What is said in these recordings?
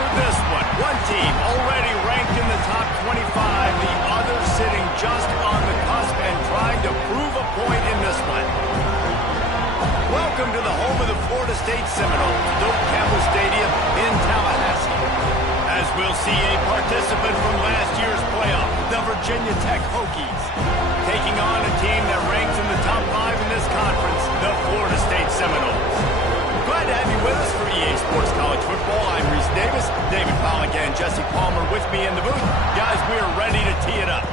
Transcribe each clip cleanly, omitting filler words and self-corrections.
for this one. One team already ranked in the top 25, the other sitting just on the cusp and trying to prove a point in this one. Welcome to the home of the Florida State Seminoles, Doak Campbell Stadium in Tallahassee. As we'll see a participant from last year's playoff, the Virginia Tech Hokies, taking on a team that ranks in the top 5 in this conference, the Florida State Seminoles. Glad to have you with us for EA Sports College Football. I'm Reese Davis, David Pollack and Jesse Palmer with me in the booth. Guys, we are ready to tee it up.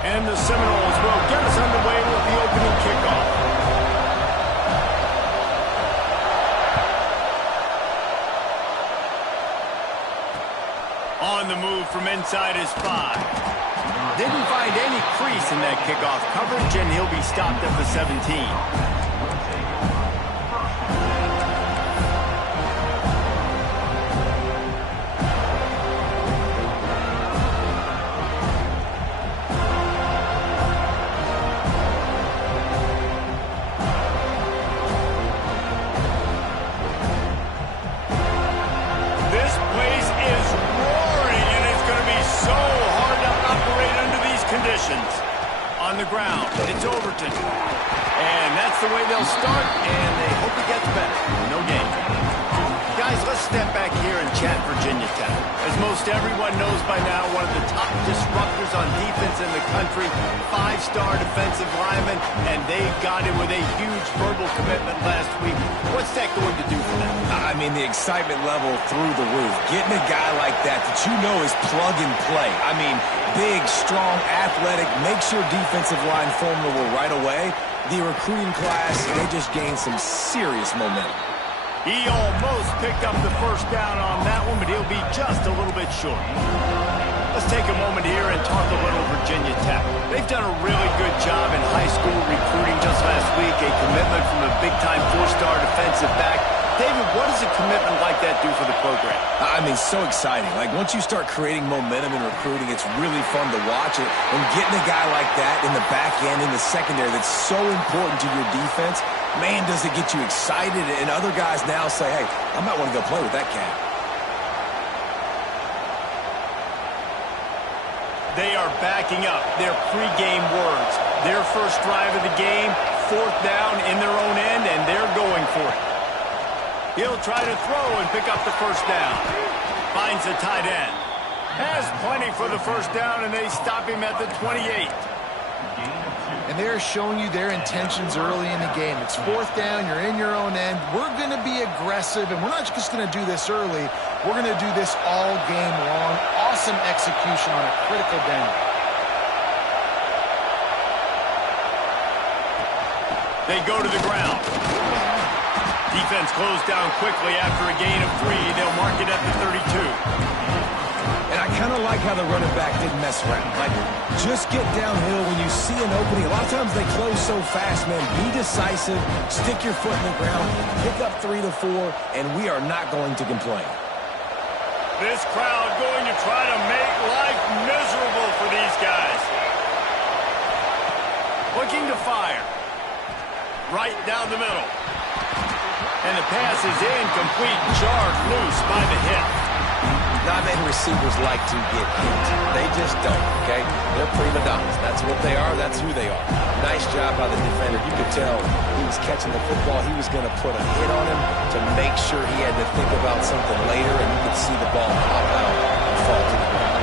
And the Seminoles will get us underway with the opening kickoff. On the move from inside his 5. Didn't find any crease in that kickoff coverage, and he'll be stopped at the 17. On the ground, it's Overton. And that's the way they'll start, and they hope it gets better. No game. Guys, let's step back here and chat Virginia Tech. As most everyone knows by now, one of the top disruptors on defense in the country, 5-star defensive lineman, and they got him with a huge verbal commitment last week. What's that going to do for them? I mean, the excitement level through the roof. Getting a guy like that you know is plug and play. I mean, big, strong, athletic, makes your defensive line formidable right away. The recruiting class, they just gained some serious momentum. He almost picked up the first down on that one, but he'll be just a little bit short. Let's take a moment here and talk a little Virginia Tech. They've done a really good job in high school recruiting just last week, a commitment from a big-time 4-star defensive back. David, what does a commitment like that do for the program? I mean, so exciting. Like, once you start creating momentum in recruiting, it's really fun to watch it. And getting a guy like that in the back end, in the secondary, that's so important to your defense, man, does it get you excited. And other guys now say, hey, I might want to go play with that cat. They are backing up their pregame words. Their first drive of the game, 4th down in their own end, and they're going for it. He'll try to throw and pick up the first down. Finds the tight end. Has plenty for the first down, and they stop him at the 28. And they're showing you their intentions early in the game. It's 4th down, you're in your own end. We're going to be aggressive, and we're not just going to do this early. We're going to do this all game long. Awesome execution on a critical down. They go to the ground. Defense closed down quickly after a gain of 3. They'll mark it at the 32. And I kind of like how the running back didn't mess around. Like, just get downhill when you see an opening. A lot of times they close so fast, man. Be decisive, stick your foot in the ground, pick up 3 to 4, and we are not going to complain. This crowd going to try to make life miserable for these guys. Looking to fire. Right down the middle. And the pass is incomplete, jarred loose by the hit. Not many receivers like to get hit. They just don't, okay? They're prima donnas. That's what they are. That's who they are. Nice job by the defender. You could tell he was catching the football. He was going to put a hit on him to make sure he had to think about something later, and you could see the ball pop out and fall to the ground.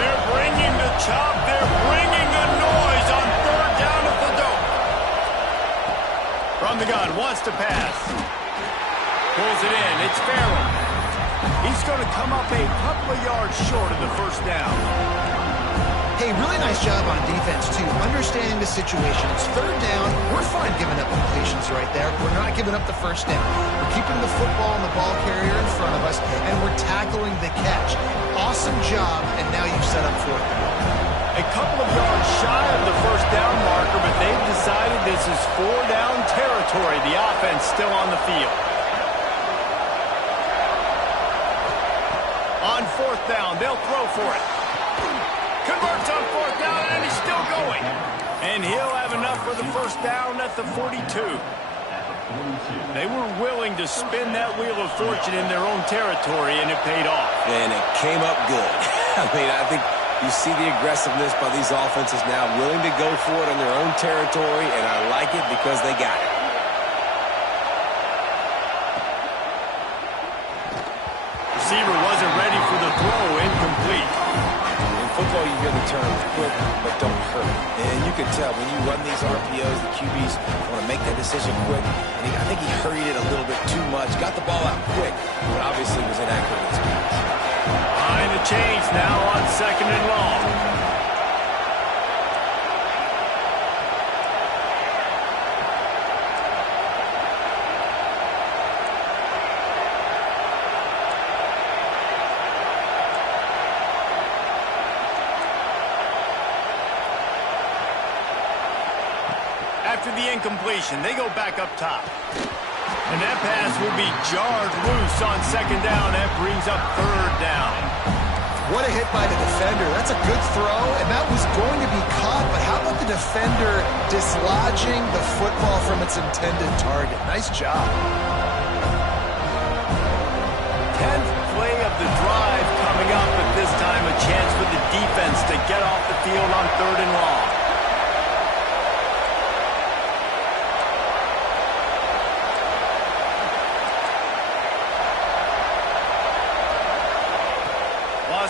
They're bringing the chop. They're bringing the noise on 3rd down at the Doak. From the gun, wants to pass. Pulls it in. It's Farrell. He's going to come up a couple of yards short of the first down. Hey, really nice job on defense, too. Understanding the situation. It's 3rd down. We're fine giving up completions right there. We're not giving up the first down. We're keeping the football and the ball carrier in front of us, and we're tackling the catch. Awesome job, and now you've set up 4th down. A couple of yards shy of the first down marker, but they've decided this is 4-down territory. The offense still on the field. On 4th down, they'll throw for it. Converts on 4th down, and he's still going. And he'll have enough for the first down at the 42. They were willing to spin that wheel of fortune in their own territory, and it paid off. And it came up good. I think you see the aggressiveness by these offenses now, willing to go for it on their own territory, and I like it because they got it. Receiver wasn't ready for the throw, incomplete. In football, you hear the term quick but don't hurt. And you can tell when you run these RPOs, the QBs want to make that decision quick. And I think he hurried it a little bit too much. Got the ball out quick, but obviously was inaccurate in his pass. Behind the chains now on 2nd and long. After the incompletion, they go back up top. And that pass will be jarred loose on 2nd down. That brings up 3rd down. What a hit by the defender. That's a good throw, and that was going to be caught, but how about the defender dislodging the football from its intended target? Nice job. 10th play of the drive coming up, but this time a chance for the defense to get off the field on 3rd and long.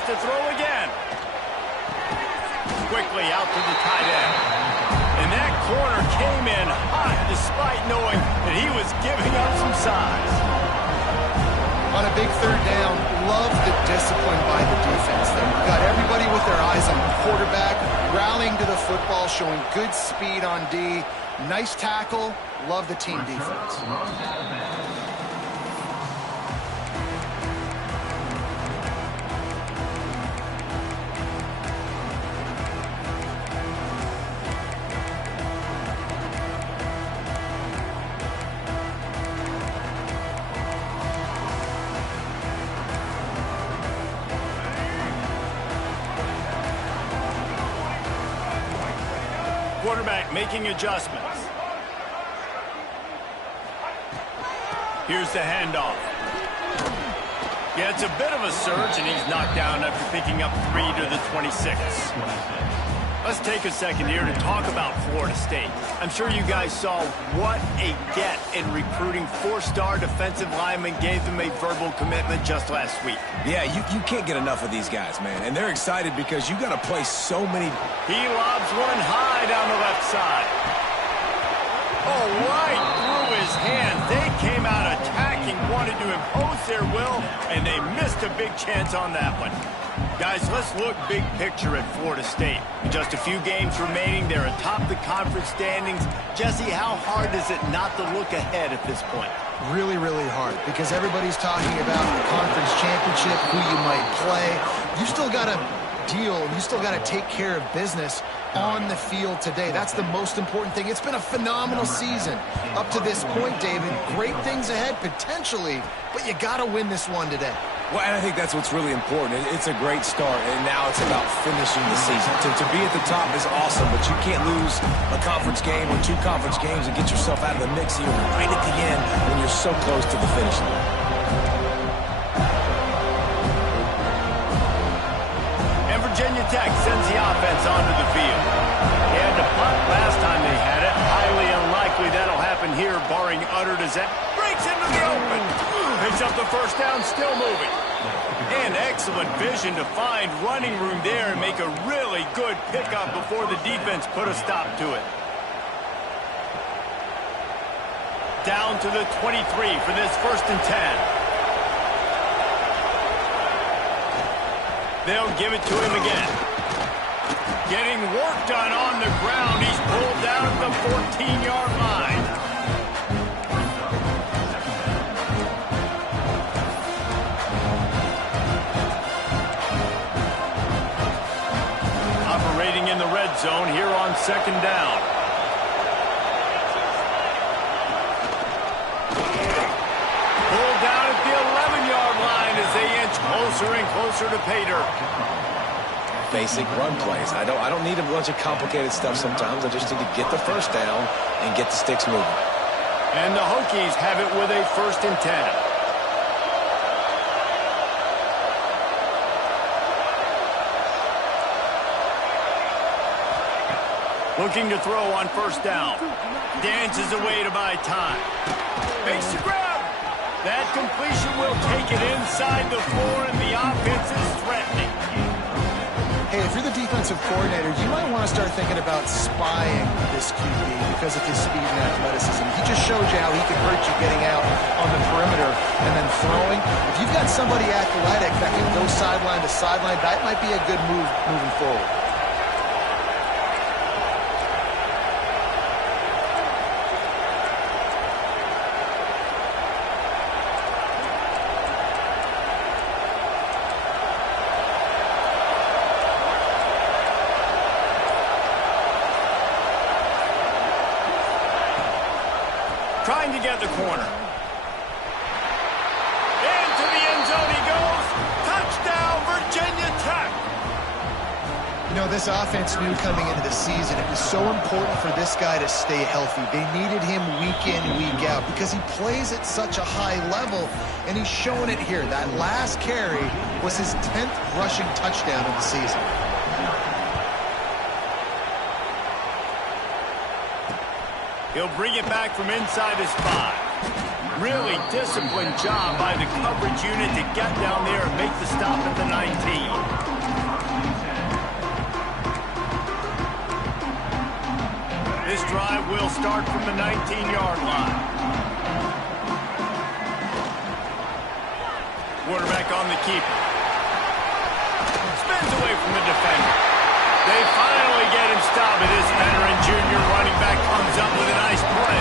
To throw again. Quickly out to the tight end. And that corner came in hot despite knowing that he was giving up some size. On a big 3rd down, love the discipline by the defense there. You've got everybody with their eyes on the quarterback, rallying to the football, showing good speed on D. Nice tackle. Love the team defense. Quarterback making adjustments. Here's the handoff. Yeah, it's a bit of a surge, and he's knocked down after picking up 3 to the 26. Let's take a second here to talk about Florida State. I'm sure you guys saw what a get in recruiting 4-star defensive linemen gave them a verbal commitment just last week. Yeah, you can't get enough of these guys, man. And they're excited because you got to play so many. He lobs one high down the left side. Oh, right through his hands. They came out attacking, wanted to impose their will, and they missed a big chance on that one. Guys, let's look big picture at Florida State. With just a few games remaining, they're atop the conference standings. Jesse, how hard is it not to look ahead at this point? Really, really hard, because everybody's talking about the conference championship, who you might play. You still got to deal, and you still got to take care of business on the field today. That's the most important thing. It's been a phenomenal season up to this point, David. Great things ahead, potentially, but you got to win this one today. Well, and I think that's what's really important. It's a great start, and now it's about finishing the season. To be at the top is awesome, but you can't lose a conference game or 2 conference games and get yourself out of the mix here right at the end when you're so close to the finish line. And Virginia Tech sends the offense onto the field. They had to punt last time they had it. Highly unlikely that'll happen here, barring utter disaster. Breaks into the open. Picks up the first down, still moving. And excellent vision to find running room there and make a really good pickup before the defense put a stop to it. Down to the 23 for this 1st and 10. They'll give it to him again. Getting work done on the ground. He's pulled down at the 14-yard line. second down. Pulled down at the 11-yard line as they inch closer and closer to pay dirt. Basic run plays. I don't need a bunch of complicated stuff sometimes. I just need to get the first down and get the sticks moving. And the Hokies have it with a 1st and 10. Looking to throw on 1st down. Dances away to buy time. Makes the grab. That completion will take it inside the 4, and the offense is threatening. Hey, if you're the defensive coordinator, you might want to start thinking about spying this QB because of his speed and athleticism. He just showed you how he can hurt you getting out on the perimeter and then throwing. If you've got somebody athletic that can go sideline to sideline, that might be a good move moving forward. Trying to get the corner. Into the end zone he goes. Touchdown, Virginia Tech. You know, this offense knew coming into the season it was so important for this guy to stay healthy. They needed him week in, week out because he plays at such a high level, and he's showing it here. That last carry was his 10th rushing touchdown of the season. He'll bring it back from inside his 5. Really disciplined job by the coverage unit to get down there and make the stop at the 19. This drive will start from the 19-yard line. Quarterback on the keeper. Spins away from the defender. They finally get him stopped, and this veteran junior running back comes up with a nice play.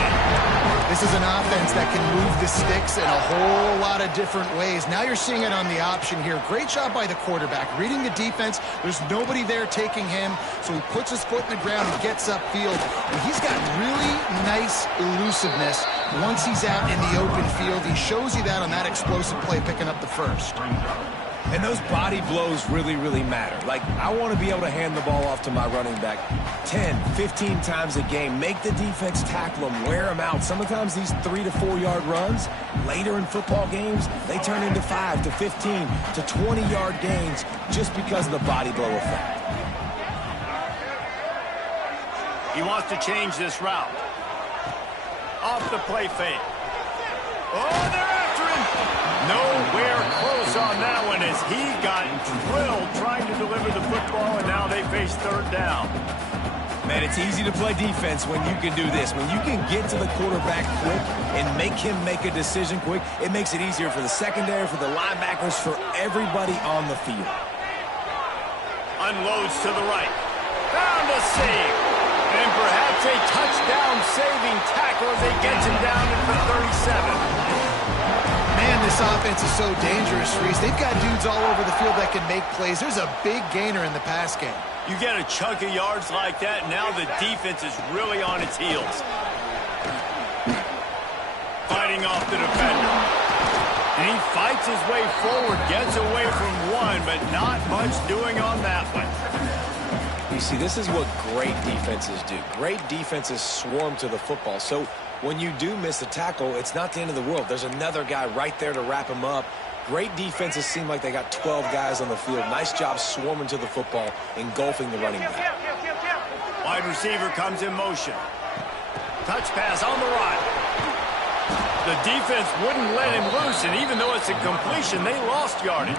This is an offense that can move the sticks in a whole lot of different ways. Now you're seeing it on the option here. Great job by the quarterback. Reading the defense, there's nobody there taking him, so he puts his foot in the ground and gets upfield. And he's got really nice elusiveness once he's out in the open field. He shows you that on that explosive play, picking up the first. And those body blows really, really matter. Like, I want to be able to hand the ball off to my running back 10, 15 times a game. Make the defense tackle them, wear them out. Sometimes these 3 to 4 yard runs, later in football games, they turn into 5 to 15 to 20-yard gains just because of the body blow effect. He wants to change this route. Off the play fake. Oh, they're after him. Nowhere close on that one as he got drilled trying to deliver the football, and now they face 3rd down. Man, it's easy to play defense when you can do this. When you can get to the quarterback quick and make him make a decision quick, it makes it easier for the secondary, for the linebackers, for everybody on the field. Unloads to the right. Found a save. And perhaps a touchdown-saving tackle as he gets him down at the 37. Man, this offense is so dangerous, Reese. They've got dudes all over the field that can make plays. There's a big gainer in the pass game. You get a chunk of yards like that, now the defense is really on its heels. Fighting off the defender. And he fights his way forward, gets away from one, but not much doing on that one. You see, this is what great defenses do. Great defenses swarm to the football. So when you do miss a tackle, it's not the end of the world. There's another guy right there to wrap him up. Great defenses seem like they got 12 guys on the field. Nice job swarming to the football, engulfing the running back. Wide receiver comes in motion. Touch pass on the right. The defense wouldn't let him loose, and even though it's a completion, they lost yardage.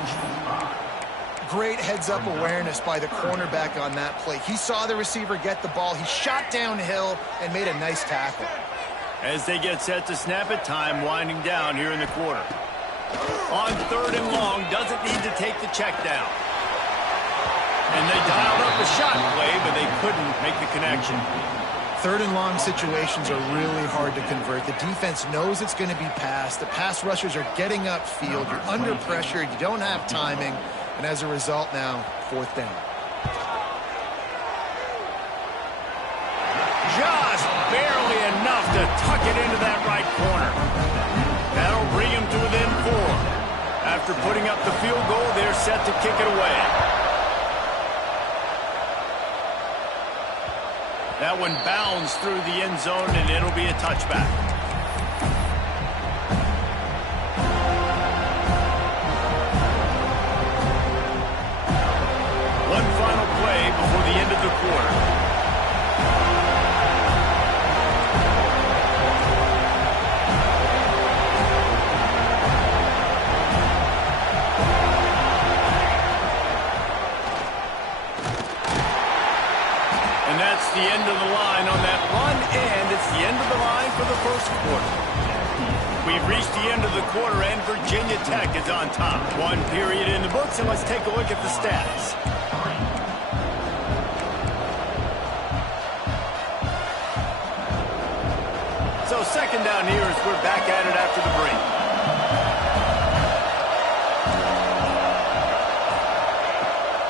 Great heads-up awareness by the cornerback on that play. He saw the receiver get the ball. He shot downhill and made a nice tackle. As they get set to snap it, time winding down here in the quarter. On 3rd and long, doesn't need to take the check down. And they dialed up the shot play, but they couldn't make the connection. 3rd and long situations are really hard to convert. The defense knows it's going to be passed. The pass rushers are getting upfield. You're under pressure. You don't have timing. And as a result now, 4th down. to tuck it into that right corner. That'll bring him to within 4. After putting up the field goal, they're set to kick it away. That one bounds through the end zone, and it'll be a touchback. One final play before the end of the quarter. The end of the line on that run, and it's the end of the line for the first quarter. We've reached the end of the quarter, and Virginia Tech is on top. One period in the books, and let's take a look at the stats. So second down here as we're back at it after the break.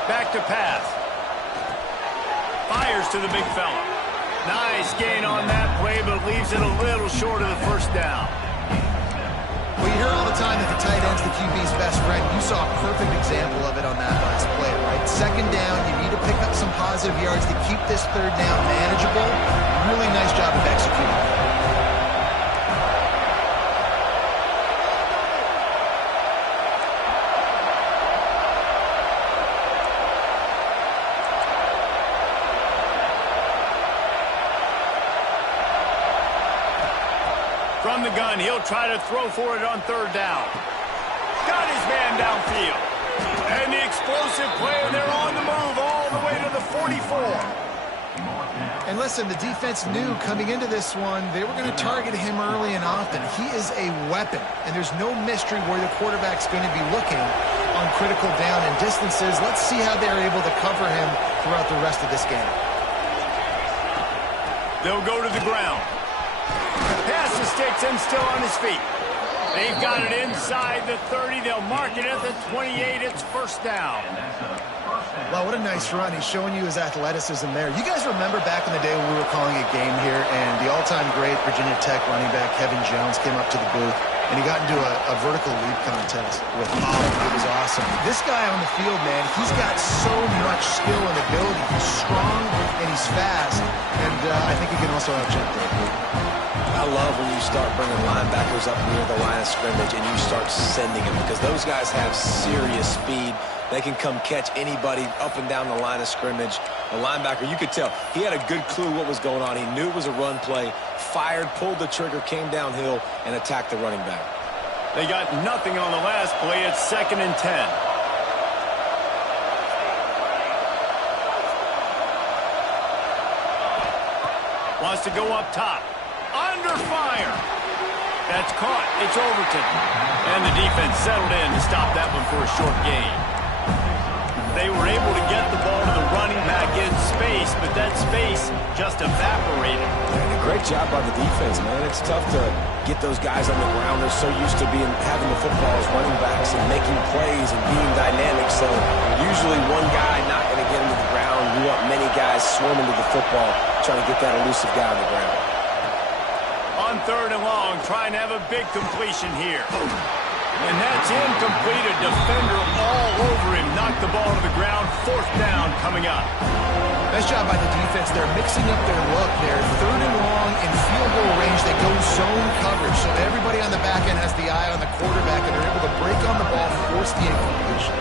Back to pass. Fires to the big fella. Nice gain on that play, but leaves it a little short of the first down. Well, you hear all the time that the tight end's the QB's best friend. You saw a perfect example of it on that last play, right? Second down, you need to pick up some positive yards to keep this third down manageable. Really nice job of executing. From the gun, he'll try to throw for it on third down. Got his man downfield. And the explosive play, and they're on the move all the way to the 44. And listen, the defense knew coming into this one, they were going to target him early and often. He is a weapon, and there's no mystery where the quarterback's going to be looking on critical down and distances. Let's see how they're able to cover him throughout the rest of this game. They'll go to the ground. Pass to Sticks and still on his feet. They've got it inside the 30. They'll mark it at the 28. It's first down. Wow, what a nice run. He's showing you his athleticism there. You guys remember back in the day when we were calling a game here and the all-time great Virginia Tech running back Kevin Jones came up to the booth and he got into a vertical leap contest with Auburn. It was awesome. This guy on the field, man, he's got so much skill and ability. He's strong and he's fast, and I think he can also out-jump there. I love when you start bringing linebackers up near the line of scrimmage and you start sending them because those guys have serious speed. They can come catch anybody up and down the line of scrimmage. The linebacker, you could tell, he had a good clue what was going on. He knew it was a run play, fired, pulled the trigger, came downhill, and attacked the running back. They got nothing on the last play. It's 2nd and 10. Wants to go up top. Under fire. That's caught. It's Overton. And the defense settled in to stop that one for a short gain. They were able to get the ball to the running back in space, but that space just evaporated. And a great job by the defense, man. It's tough to get those guys on the ground. They're so used to having the football as running backs and making plays and being dynamic. So usually one guy not going to get into the ground. You want many guys swarming to the football, trying to get that elusive guy on the ground. On 3rd and long, trying to have a big completion here. And that's incomplete. A defender all over him. Knocked the ball to the ground. 4th down coming up. Nice job by the defense. They're mixing up their look. They're 3rd and long in field goal range. They go zone coverage. So everybody on the back end has the eye on the quarterback, and they're able to break on the ball, force the incompletion.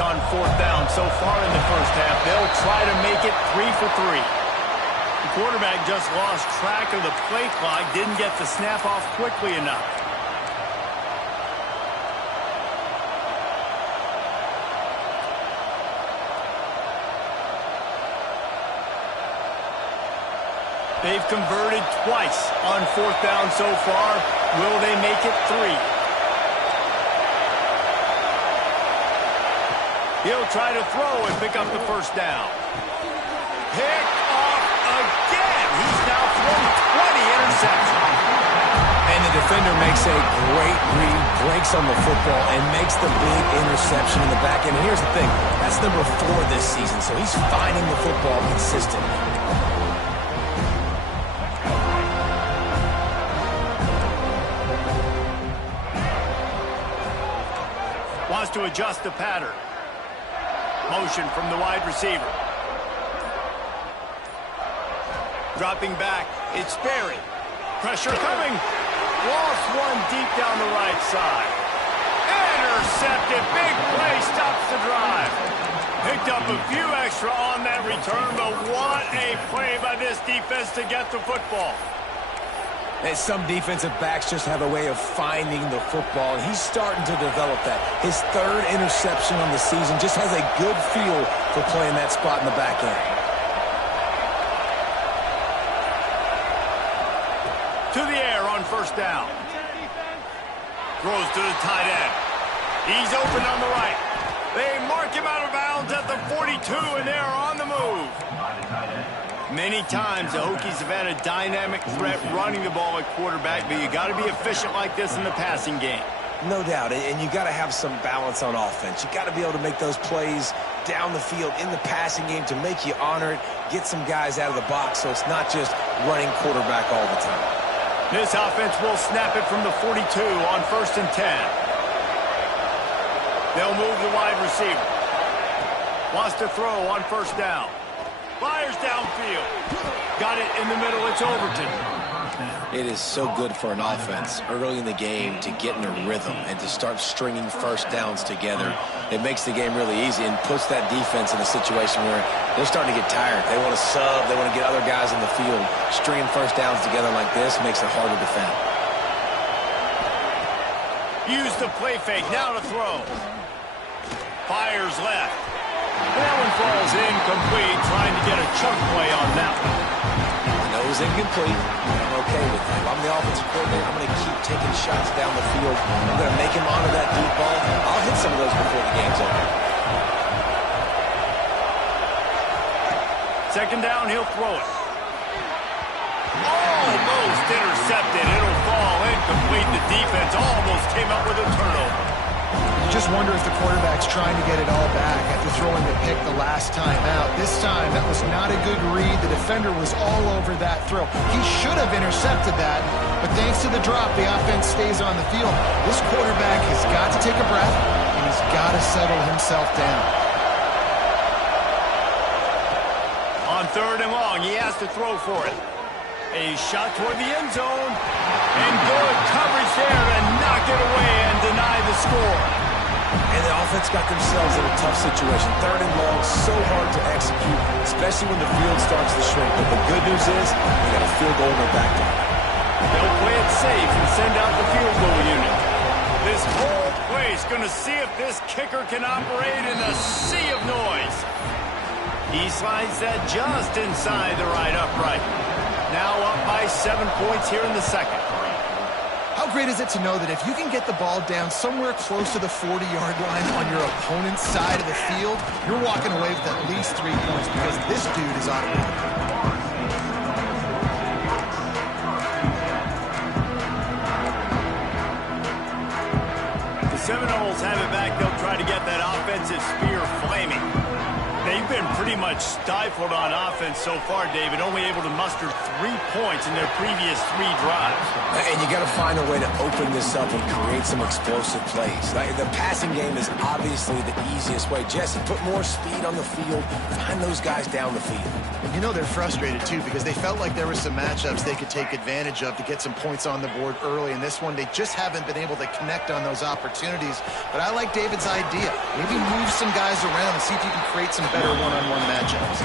On 4th down so far in the first half. They'll try to make it 3 for 3. The quarterback just lost track of the play clock, didn't get the snap off quickly enough. They've converted twice on 4th down so far. Will they make it 3? He'll try to throw and pick up the first down. Pick off again. He's now thrown 20 interceptions. And the defender makes a great read, breaks on the football, and makes the big interception in the back end. And here's the thing, that's number 4 this season, so he's finding the football consistently. Wants to adjust the pattern. Motion from the wide receiver. Dropping back, it's Berry. Pressure coming. Lost one deep down the right side. Intercepted. Big play stops the drive. Picked up a few extra on that return, but what a play by this defense to get the football. And some defensive backs just have a way of finding the football, and he's starting to develop that. His 3rd interception on the season, just has a good feel for playing that spot in the back end. To the air on first down. Throws to the tight end. He's open on the right. They mark him out of bounds at the 42, and they're on the move. Many times the Hokies have had a dynamic threat running the ball at quarterback, but you got to be efficient like this in the passing game. No doubt, and you got to have some balance on offense. You got to be able to make those plays down the field in the passing game to make you honor it, get some guys out of the box so it's not just running quarterback all the time. This offense will snap it from the 42 on 1st and 10. They'll move the wide receiver. Wants to throw on first down. Fires downfield. Got it in the middle. It's Overton. It is so good for an offense early in the game to get in a rhythm and to start stringing first downs together. It makes the game really easy and puts that defense in a situation where they're starting to get tired. They want to sub. They want to get other guys in the field. Stringing first downs together like this makes it hard to defend. Use the play fake. Now to throw. Fires left. That one falls incomplete, trying to get a chunk play on that one. I know it was incomplete, but I'm okay with that. If I'm the offensive coordinator, I'm going to keep taking shots down the field. I'm going to make him honor that deep ball. I'll hit some of those before the game's over. Second down, he'll throw it. Almost intercepted. It'll fall incomplete. The defense almost came up with a turnover. You just wonder if the quarterback's trying to get it all back after throwing the pick the last time out. This time, that was not a good read. The defender was all over that throw. He should have intercepted that, but thanks to the drop, the offense stays on the field. This quarterback has got to take a breath, and he's got to settle himself down. On 3rd and long, he has to throw for it. A shot toward the end zone, and good coverage there to knock it away and deny the score. And the offense got themselves in a tough situation. 3rd and long, so hard to execute, especially when the field starts to shrink. But the good news is, they got a field goal in their back door. They'll play it safe and send out the field goal unit. This whole place going to see if this kicker can operate in a sea of noise. He slides that just inside the right upright. Now up by 7 points here in the second. How great is it to know that if you can get the ball down somewhere close to the 40-yard line on your opponent's side of the field, you're walking away with at least 3 points because this dude is automatic. The Seminoles have it back. They'll try to get that offensive spear flaming. They've been pretty much stifled on offense so far, David, only able to muster 3 points in their previous 3 drives. And you got to find a way to open this up and create some explosive plays. The passing game is obviously the easiest way. Jesse, put more speed on the field. Find those guys down the field. And you know they're frustrated, too, because they felt like there were some matchups they could take advantage of to get some points on the board early. In this one, they just haven't been able to connect on those opportunities. But I like David's idea. Maybe move some guys around and see if you can create some better one-on-one matchups.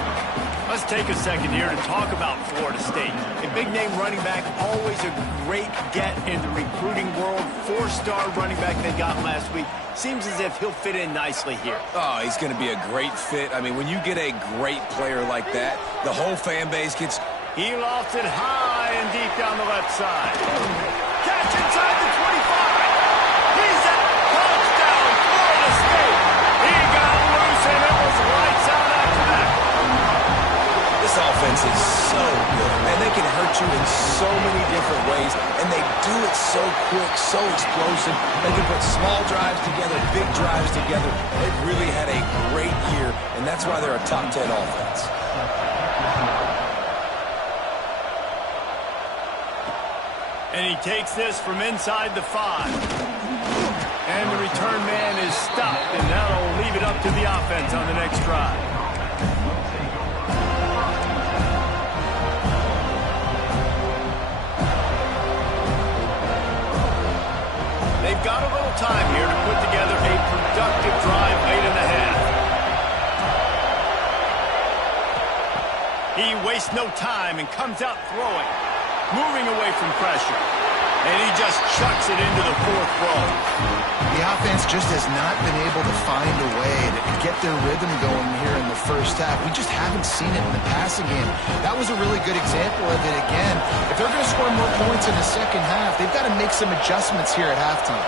Let's take a second here to talk about Florida State. A big-name running back, always a great get in the recruiting world. 4-star running back they got last week. Seems as if he'll fit in nicely here. Oh, he's going to be a great fit. I mean, when you get a great player like that, the whole fan base gets... He lofted high and deep down the left side. Catch inside the 25. He's at touchdown, Florida State. He got loose hurt you in so many different ways, and they do it so quick, so explosive. They can put small drives together, big drives together. They've really had a great year, and that's why they're a top 10 offense. And he takes this from inside the 5. And the return man is stopped, and that'll leave it up to the offense on the next drive. They've got a little time here to put together a productive drive late in the half. He wastes no time and comes out throwing, moving away from pressure. And he just chucks it into the 4th row. The offense just has not been able to find a way to get their rhythm going here in the first half. We just haven't seen it in the passing game. That was a really good example of it again. If they're going to score more points in the second half, they've got to make some adjustments here at halftime.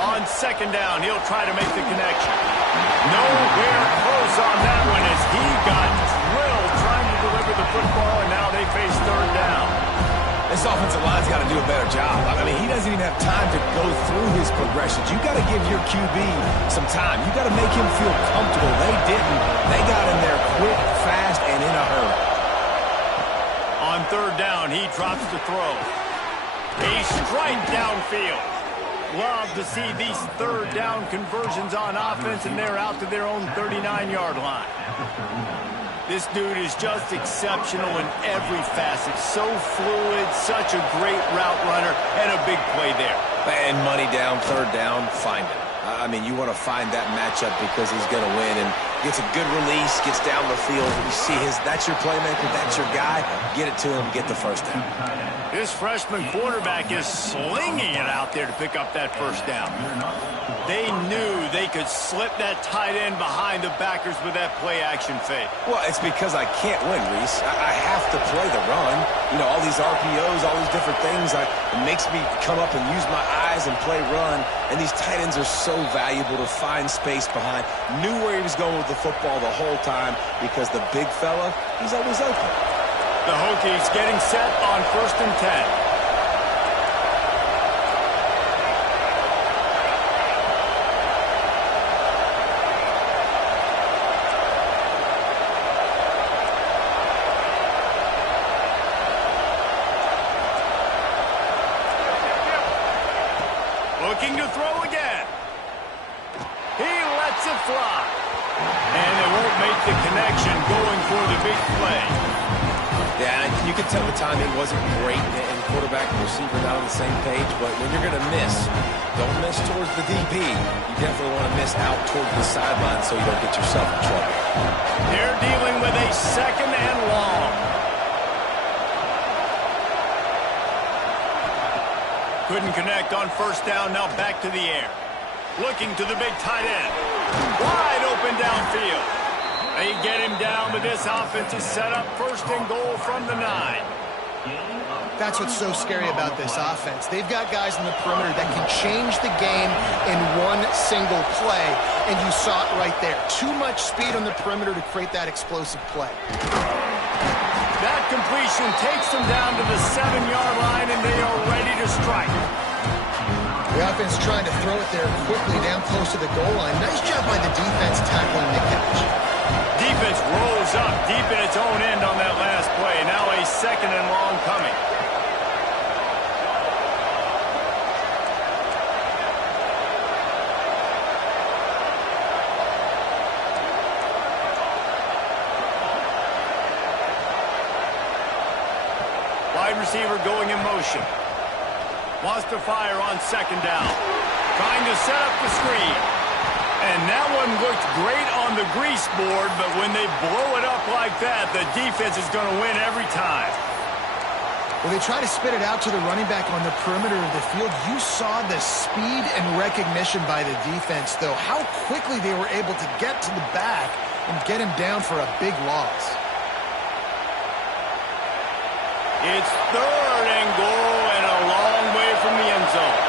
On second down, he'll try to make the connection. Nowhere close on that one as he got drilled trying to deliver the football, and now they face 3rd down. This offensive line's got to do a better job. I mean, he doesn't even have time to go through his progressions. You got to give your QB some time. You got to make him feel comfortable. They didn't. They got in there quick, fast, and in a hurry. On 3rd down, he drops to throw. A strike downfield. Love to see these 3rd down conversions on offense, and they're out to their own 39-yard line. This dude is just exceptional in every facet. So fluid, such a great route runner, and a big play there. And money down, 3rd down, find him. I mean, you want to find that matchup because he's going to win, and gets a good release, gets down the field. You see that's your playmaker, that's your guy. Get it to him, get the 1st down. This freshman quarterback is slinging it out there to pick up that 1st down. They knew they could slip that tight end behind the backers with that play-action fake. Well, it's because I can't win, Reese. I have to play the run. You know, all these RPOs, all these different things. It makes me come up and use my eyes and play run. And these tight ends are so valuable to find space behind. Knew where he was going with the football the whole time because the big fella, he's always open. The Hokies getting set on 1st and 10. Looking to throw again. He lets it fly. And they won't make the connection going for the big play. Yeah, you can tell the timing wasn't great, and quarterback and receiver not on the same page, but when you're going to miss, don't miss towards the DB. You definitely want to miss out towards the sideline so you don't get yourself in trouble. They're dealing with a 2nd and long. Couldn't connect on 1st down, now back to the air. Looking to the big tight end. Wide open downfield. They get him down, but this offense is set up 1st and goal from the 9. That's what's so scary about this offense. They've got guys in the perimeter that can change the game in one single play, and you saw it right there. Too much speed on the perimeter to create that explosive play. That completion takes them down to the 7-yard line, and they are ready to strike. The offense trying to throw it there quickly down close to the goal line. Nice job by the defense tackling the catch. Defense rolls up deep in its own end on that last play. Now a 2nd and long coming. Wide receiver going in motion. Wants to fire on 2nd down. Trying to set up the screen. And that one looked great on the grease board, but when they blow it up like that, the defense is going to win every time. Well, they try to spit it out to the running back on the perimeter of the field. You saw the speed and recognition by the defense, though. How quickly they were able to get to the back and get him down for a big loss. It's 3rd and goal and a long way from the end zone.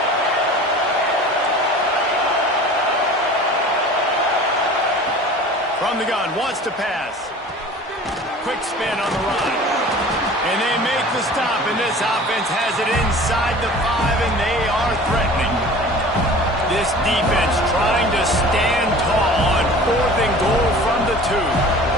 From the gun, wants to pass. Quick spin on the run. And they make the stop, and this offense has it inside the 5, and they are threatening. This defense trying to stand tall on 4th and goal from the 2.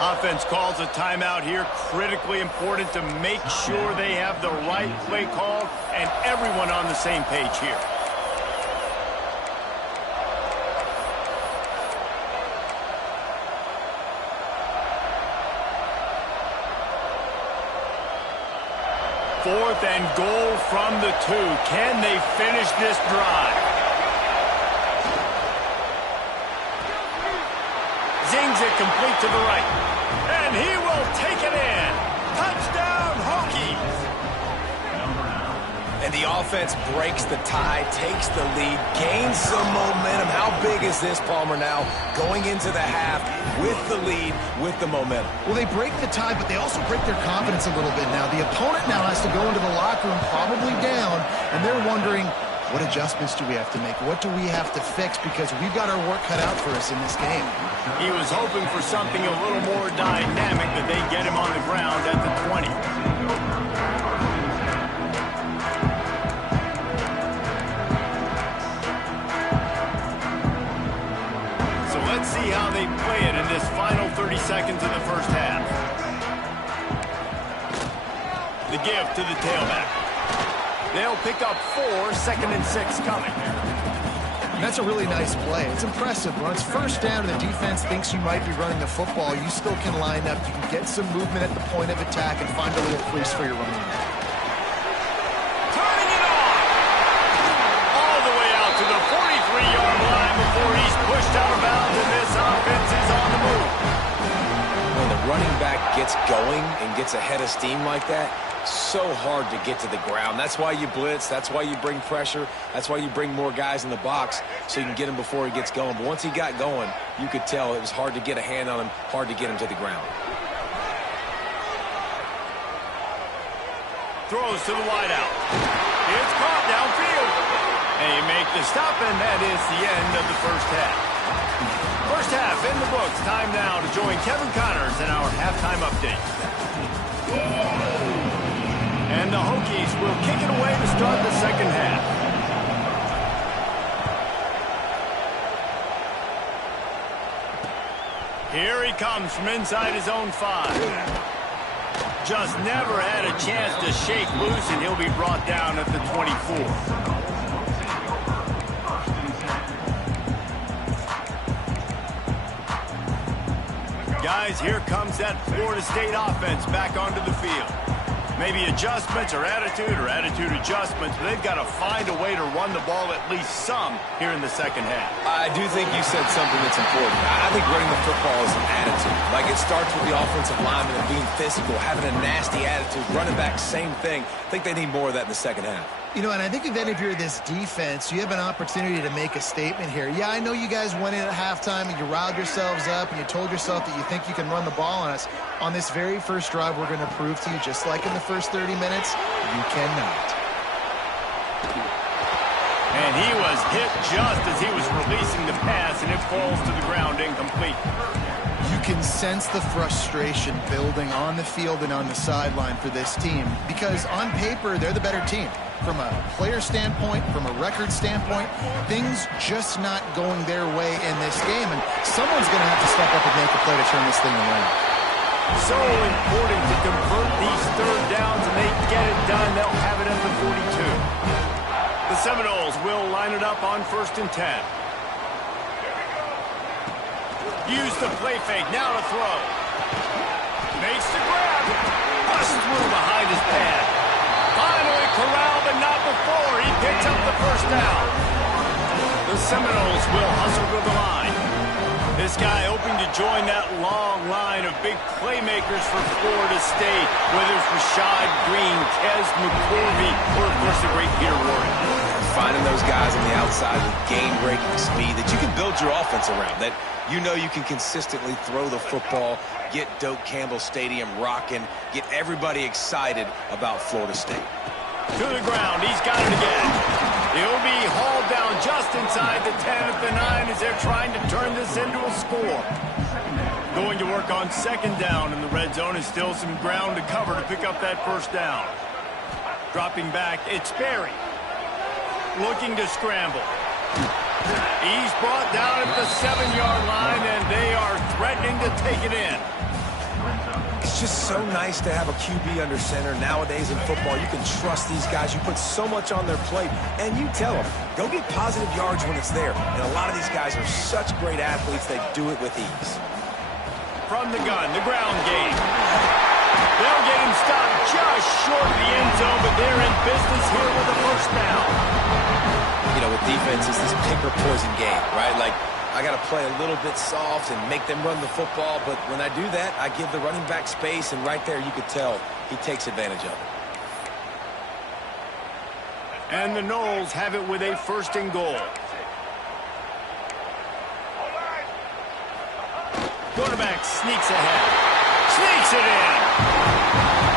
Offense calls a timeout here. Critically important to make sure they have the right play call and everyone on the same page here. Fourth and goal from the 2. Can they finish this drive? Zings it complete to the right. And he will take it in. Touchdown, Hokies. And the offense breaks the tie, takes the lead, gains some momentum. How big is this, Palmer, now going into the half with the lead, with the momentum? Well, they break the tie, but they also break their confidence a little bit now. The opponent now has to go into the locker room probably down, and they're wondering, what adjustments do we have to make? What do we have to fix? Because we've got our work cut out for us in this game. He was hoping for something a little more dynamic, that they get him on the ground at the 20. So let's see how they play it in this final 30 seconds of the first half. The give to the tailback. They'll pick up 4, 2nd and 6 coming. And that's a really nice play. It's impressive. When it's first down and the defense thinks you might be running the football, you still can line up. You can get some movement at the point of attack and find a little crease for your running back. Turning it on! All the way out to the 43-yard line before he's pushed out of bounds, and this offense is on the move. When the running back gets going and gets ahead of steam like that, so hard to get to the ground. That's why you blitz. That's why you bring pressure. That's why you bring more guys in the box so you can get him before he gets going. But once he got going, you could tell it was hard to get a hand on him, hard to get him to the ground. Throws to the wideout. It's caught downfield. And you make the stop, and that is the end of the first half. First half in the books. Time now to join Kevin Connors in our halftime update. And the Hokies will kick it away to start the second half. Here he comes from inside his own 5. Just never had a chance to shake loose, and he'll be brought down at the 24. Guys, here comes that Florida State offense back onto the field. Maybe adjustments or attitude adjustments, but they've got to find a way to run the ball at least some here in the second half. I do think you said something that's important. I think running the football is an attitude. Like, it starts with the offensive lineman and being physical, having a nasty attitude. Running back, same thing. I think they need more of that in the second half. You know, and I think then if you're this defense, you have an opportunity to make a statement here. Yeah, I know you guys went in at halftime and you riled yourselves up and you told yourself that you think you can run the ball on us. On this very first drive, we're going to prove to you, just like in the first 30 minutes, you cannot. And he was hit just as he was releasing the pass, and it falls to the ground incomplete. You can sense the frustration building on the field and on the sideline for this team, because on paper, they're the better team. From a player standpoint, from a record standpoint, things just not going their way in this game, and someone's going to have to step up and make a play to turn this thing around. So important to convert these third downs, and they get it done. They'll have it at the 42. The Seminoles will line it up on 1st and 10. Use the play fake, now to throw. Makes the grab. Busts through behind his pad. Finally corralled, but not before. He picks up the first down. The Seminoles will hustle to the line. This guy hoping to join that long line of big playmakers for Florida State, whether it's Rashad Green, Kez McCorvey, or, of course, the great Peter Warren. Finding those guys on the outside with game-breaking speed that you can build your offense around, that you know you can consistently throw the football, get Doak Campbell Stadium rocking, get everybody excited about Florida State. To the ground, he's got it again. He'll be hauled down just inside the 10 at the 9 as they're trying to turn this into a score. Going to work on second down in the red zone, and still some ground to cover to pick up that first down. Dropping back, it's Berry. Looking to scramble. He's brought down at the 7-yard line, and they are threatening to take it in. It's just so nice to have a QB under center. Nowadays in football, you can trust these guys. You put so much on their plate, and you tell them, go get positive yards when it's there. And a lot of these guys are such great athletes, they do it with ease. From the gun, the ground game. They'll get him stopped just short of the end zone, but they're in business here with a first down. You know, with defense, it's this pick or poison game, right? Like, I got to play a little bit soft and make them run the football, but when I do that, I give the running back space, and right there you could tell he takes advantage of it. And the Noles have it with a first and goal. Quarterback sneaks ahead. Sneaks it in.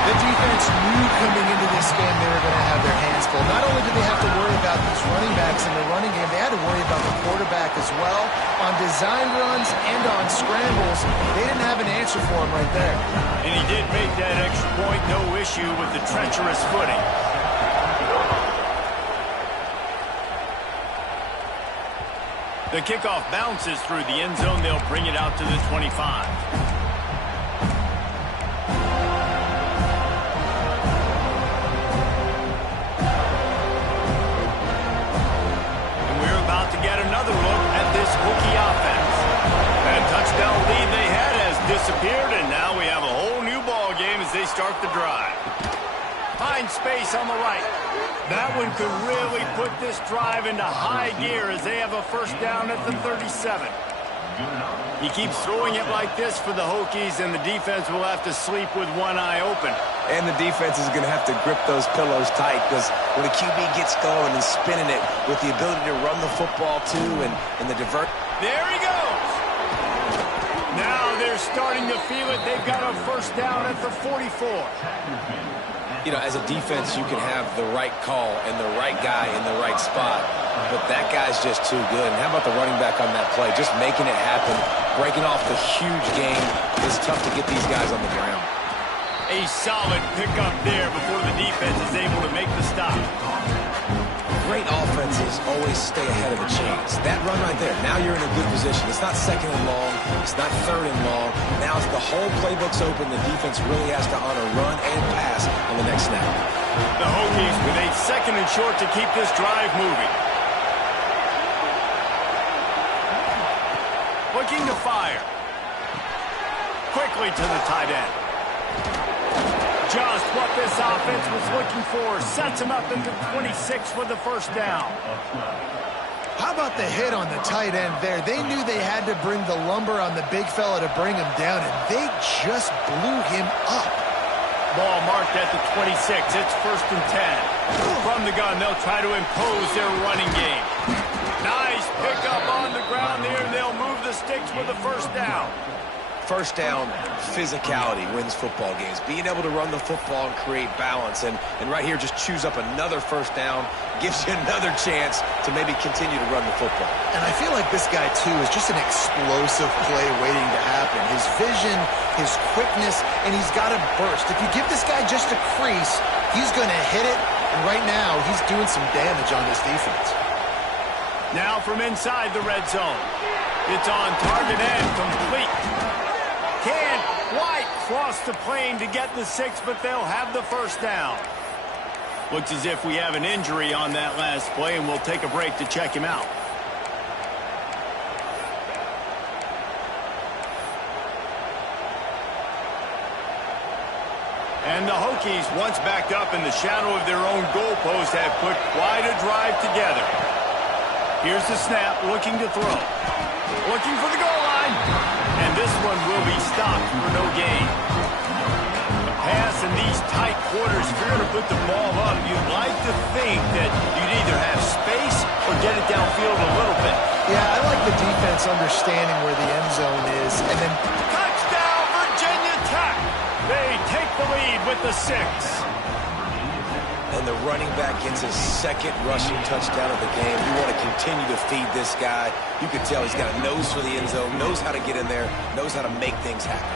The defense knew coming into this game they were going to have their hands full. Not only did they have to worry about these running backs in the running game, they had to worry about the quarterback as well. On design runs and on scrambles, they didn't have an answer for him right there. And he did make that extra point, no issue with the treacherous footing. The kickoff bounces through the end zone. They'll bring it out to the 25. Another look at this Hokie offense. That touchdown lead they had has disappeared, and now we have a whole new ball game as they start the drive. Find space on the right. That one could really put this drive into high gear as they have a first down at the 37. He keeps throwing it like this for the Hokies, and the defense will have to sleep with one eye open. And the defense is going to have to grip those pillows tight, because when a QB gets going and spinning it with the ability to run the football too and the divert. There he goes. Now they're starting to feel it. They've got a first down at the 44. You know, as a defense, you can have the right call and the right guy in the right spot, but that guy's just too good. And how about the running back on that play? Just making it happen, breaking off the huge game. It's tough to get these guys on the ground. A solid pickup there before the defense is able to make the stop. Great offenses always stay ahead of the chains. That run right there, now you're in a good position. It's not second and long. It's not third and long. Now it's the whole playbook's open. The defense really has to honor run and pass on the next snap. The Hokies with a second and short to keep this drive moving. Looking to fire. Quickly to the tight end. Just what this offense was looking for. Sets him up into 26 for the first down. How about the hit on the tight end there? They knew they had to bring the lumber on the big fella to bring him down, and they just blew him up. Ball marked at the 26. It's first and 10. From the gun, they'll try to impose their running game. Nice pickup on the ground there. They'll move the sticks with the first down. First down, physicality wins football games. Being able to run the football and create balance. And right here, just choose up another first down. Gives you another chance to maybe continue to run the football. And I feel like this guy, too, is just an explosive play waiting to happen. His vision, his quickness, and he's got a burst. If you give this guy just a crease, he's going to hit it. And right now, he's doing some damage on this defense. Now from inside the red zone. It's on target and complete. Can't quite cross the plane to get the 6, but they'll have the first down. Looks as if we have an injury on that last play, and we'll take a break to check him out. And the Hokies, once backed up in the shadow of their own goalpost, have put quite a drive together. Here's the snap, looking to throw. Looking for the goal line. And this one will be stopped for no gain. A pass in these tight quarters, if you're going to put the ball up, you'd like to think that you'd either have space or get it downfield a little bit. Yeah, I like the defense understanding where the end zone is. And then touchdown, Virginia Tech! They take the lead with the 6. And the running back gets his second rushing touchdown of the game. You want to continue to feed this guy. You can tell he's got a nose for the end zone, knows how to get in there, knows how to make things happen.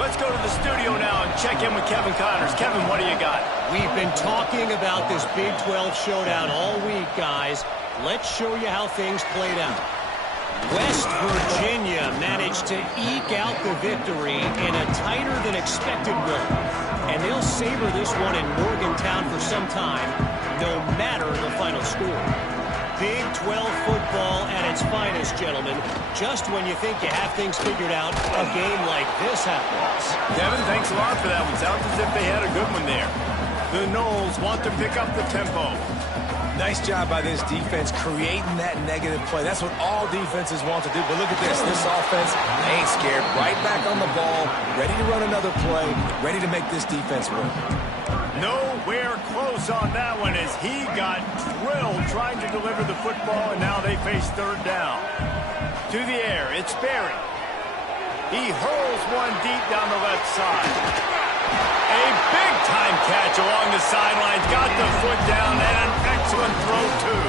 Let's go to the studio now and check in with Kevin Connors. Kevin, what do you got? We've been talking about this Big 12 showdown all week, guys. Let's show you how things played out. West Virginia managed to eke out the victory in a tighter than expected win. And they'll savor this one in Morgantown for some time, no matter the final score. Big 12 football at its finest, gentlemen. Just when you think you have things figured out, a game like this happens. Kevin, thanks a lot for that one. Sounds as if they had a good one there. The Noles want to pick up the tempo. Nice job by this defense creating that negative play. That's what all defenses want to do. But look at this. This offense ain't scared. Right back on the ball, ready to run another play, ready to make this defense work. Nowhere close on that one as he got drilled trying to deliver the football, and now they face third down. To the air, it's Berry. He hurls one deep down the left side. A big-time catch along the sidelines. Got the foot down and an excellent throw, too.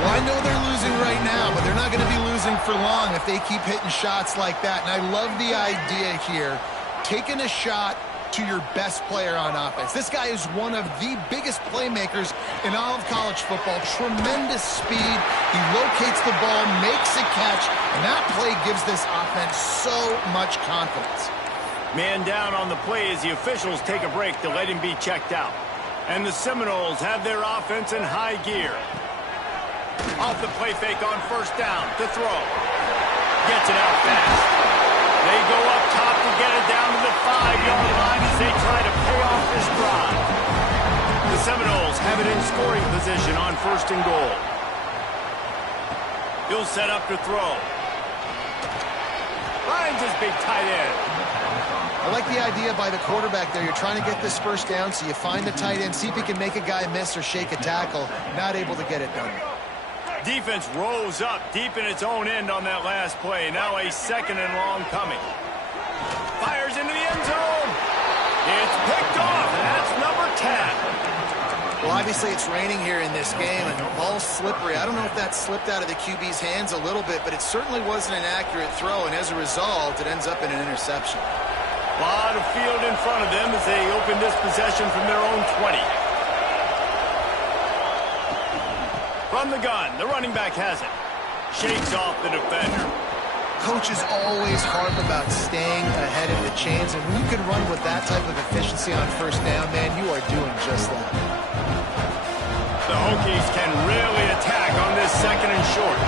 Well, I know they're losing right now, but they're not going to be losing for long if they keep hitting shots like that. And I love the idea here, taking a shot to your best player on offense. This guy is one of the biggest playmakers in all of college football. Tremendous speed. He locates the ball, makes a catch, and that play gives this offense so much confidence. Man down on the play as the officials take a break to let him be checked out. And the Seminoles have their offense in high gear. Off the play fake on first down to throw. Gets it out fast. They go up top to get it down to the 5-yard line as they try to pay off this drive. The Seminoles have it in scoring position on first and goal. He'll set up to throw. Finds his big tight end. I like the idea by the quarterback there. You're trying to get this first down, so you find the tight end, see if he can make a guy miss or shake a tackle. Not able to get it done. Defense rose up deep in its own end on that last play. Now a second and long coming. Fires into the end zone. It's picked off, and that's number 10. Well, obviously it's raining here in this game, and the ball's slippery. I don't know if that slipped out of the QB's hands a little bit, but it certainly wasn't an accurate throw, and as a result, it ends up in an interception. A lot of field in front of them as they open this possession from their own 20. From the gun, the running back has it. Shakes off the defender. Coaches always harp about staying ahead of the chains, and when you can run with that type of efficiency on first down, man, you are doing just that. The Hokies can really attack on this second and short.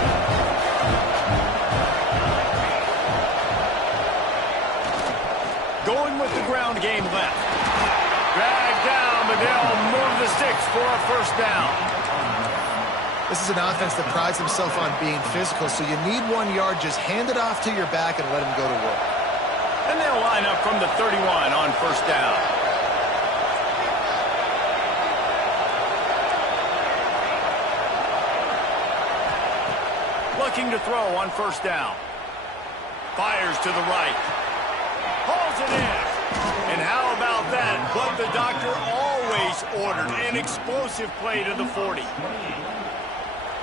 Going with the ground game left. Dragged down, but they'll move the sticks for a first down. This is an offense that prides himself on being physical, so you need 1 yard. Just hand it off to your back and let him go to work. And they'll line up from the 31 on first down. Looking to throw on first down. Fires to the right. Hauls it in. And how about that? But the doctor always ordered an explosive play to the 40.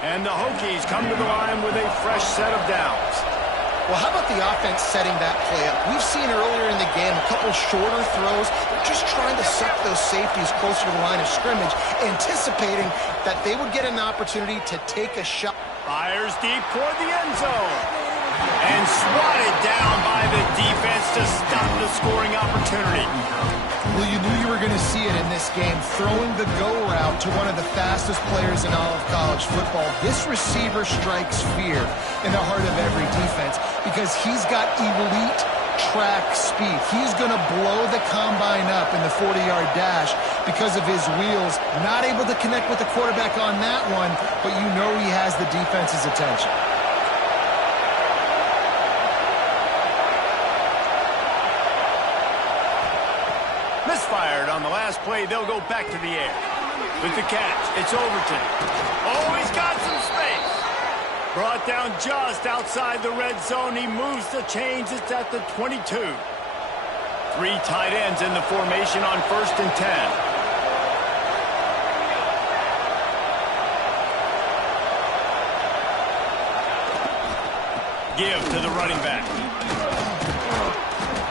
And the Hokies come to the line with a fresh set of downs. Well, how about the offense setting that play up? We've seen earlier in the game a couple shorter throws. They're just trying to suck those safeties closer to the line of scrimmage, anticipating that they would get an opportunity to take a shot. Fires deep toward the end zone. And swatted down by the defense to stop the scoring opportunity. Well, you knew you were going to see it in this game, throwing the go route to one of the fastest players in all of college football. This receiver strikes fear in the heart of every defense because he's got elite track speed. He's going to blow the combine up in the 40-yard dash because of his wheels. Not able to connect with the quarterback on that one, but you know he has the defense's attention. misfired on the last play. They'll go back to the air. With the catch, it's Overton. Oh, he's got some space. Brought down just outside the red zone. He moves the chains. It's at the 22. 3 tight ends in the formation on 1st and 10. Give to the running back.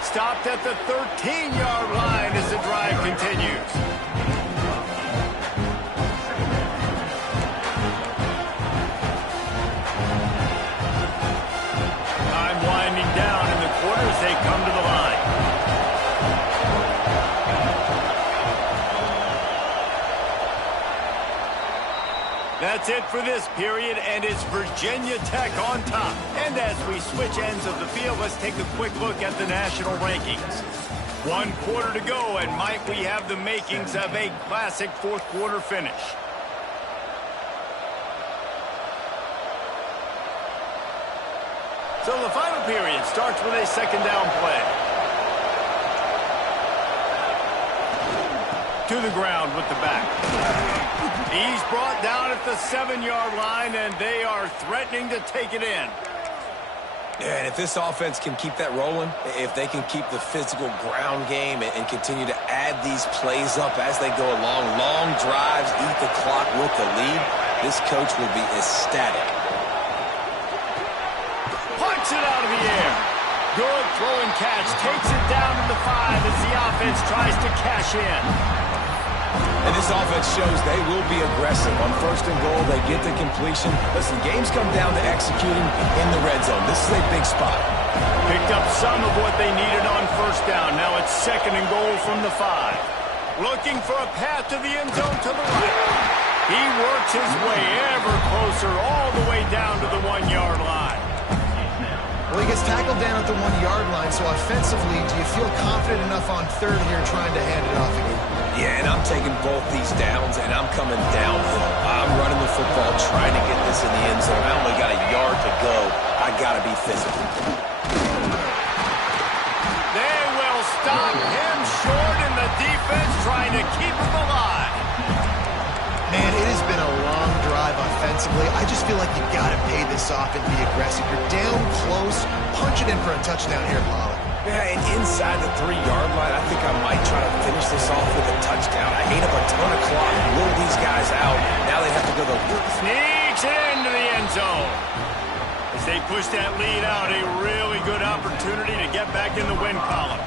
Stopped at the 13-yard line as the drive continues. Time winding down in the quarter as they come to the line. That's it for this period, and it's Virginia Tech on top. And as we switch ends of the field, let's take a quick look at the national rankings. 1 quarter to go, and might we have the makings of a classic fourth quarter finish. So the final period starts with a second down play. To the ground with the back. He's brought down at the 7-yard line, and they are threatening to take it in. Yeah, and if this offense can keep that rolling, if they can keep the physical ground game and continue to add these plays up as they go along, long drives, eat the clock with the lead, this coach will be ecstatic. Punts it out of the air. Good throwing catch. Takes it down to the 5 as the offense tries to cash in. And this offense shows they will be aggressive. On 1st and goal, they get the completion. Listen, games come down to executing in the red zone. This is a big spot. Picked up some of what they needed on 1st down. Now it's 2nd and goal from the 5. Looking for a path to the end zone to the right. He works his way ever closer all the way down to the 1-yard line. Well, he gets tackled down at the 1-yard line, so offensively, do you feel confident enough on 3rd here trying to hand it off again? Yeah, and I'm taking both these downs, and I'm coming downhill. I'm running the football, trying to get this in the end zone. I only got a yard to go. I got to be physical. They will stop him short, and the defense trying to keep him alive. Man, it has been a long drive offensively. I just feel like you got to pay this off and be aggressive. You're down close. Punch it in for a touchdown here, Pollard. Yeah, and inside the 3-yard line, I think I might try to finish this off with a touchdown. I ate up a ton of clock, ruled these guys out. Now they have to go the... Sneaks into the end zone. As they push that lead out, a really good opportunity to get back in the win column.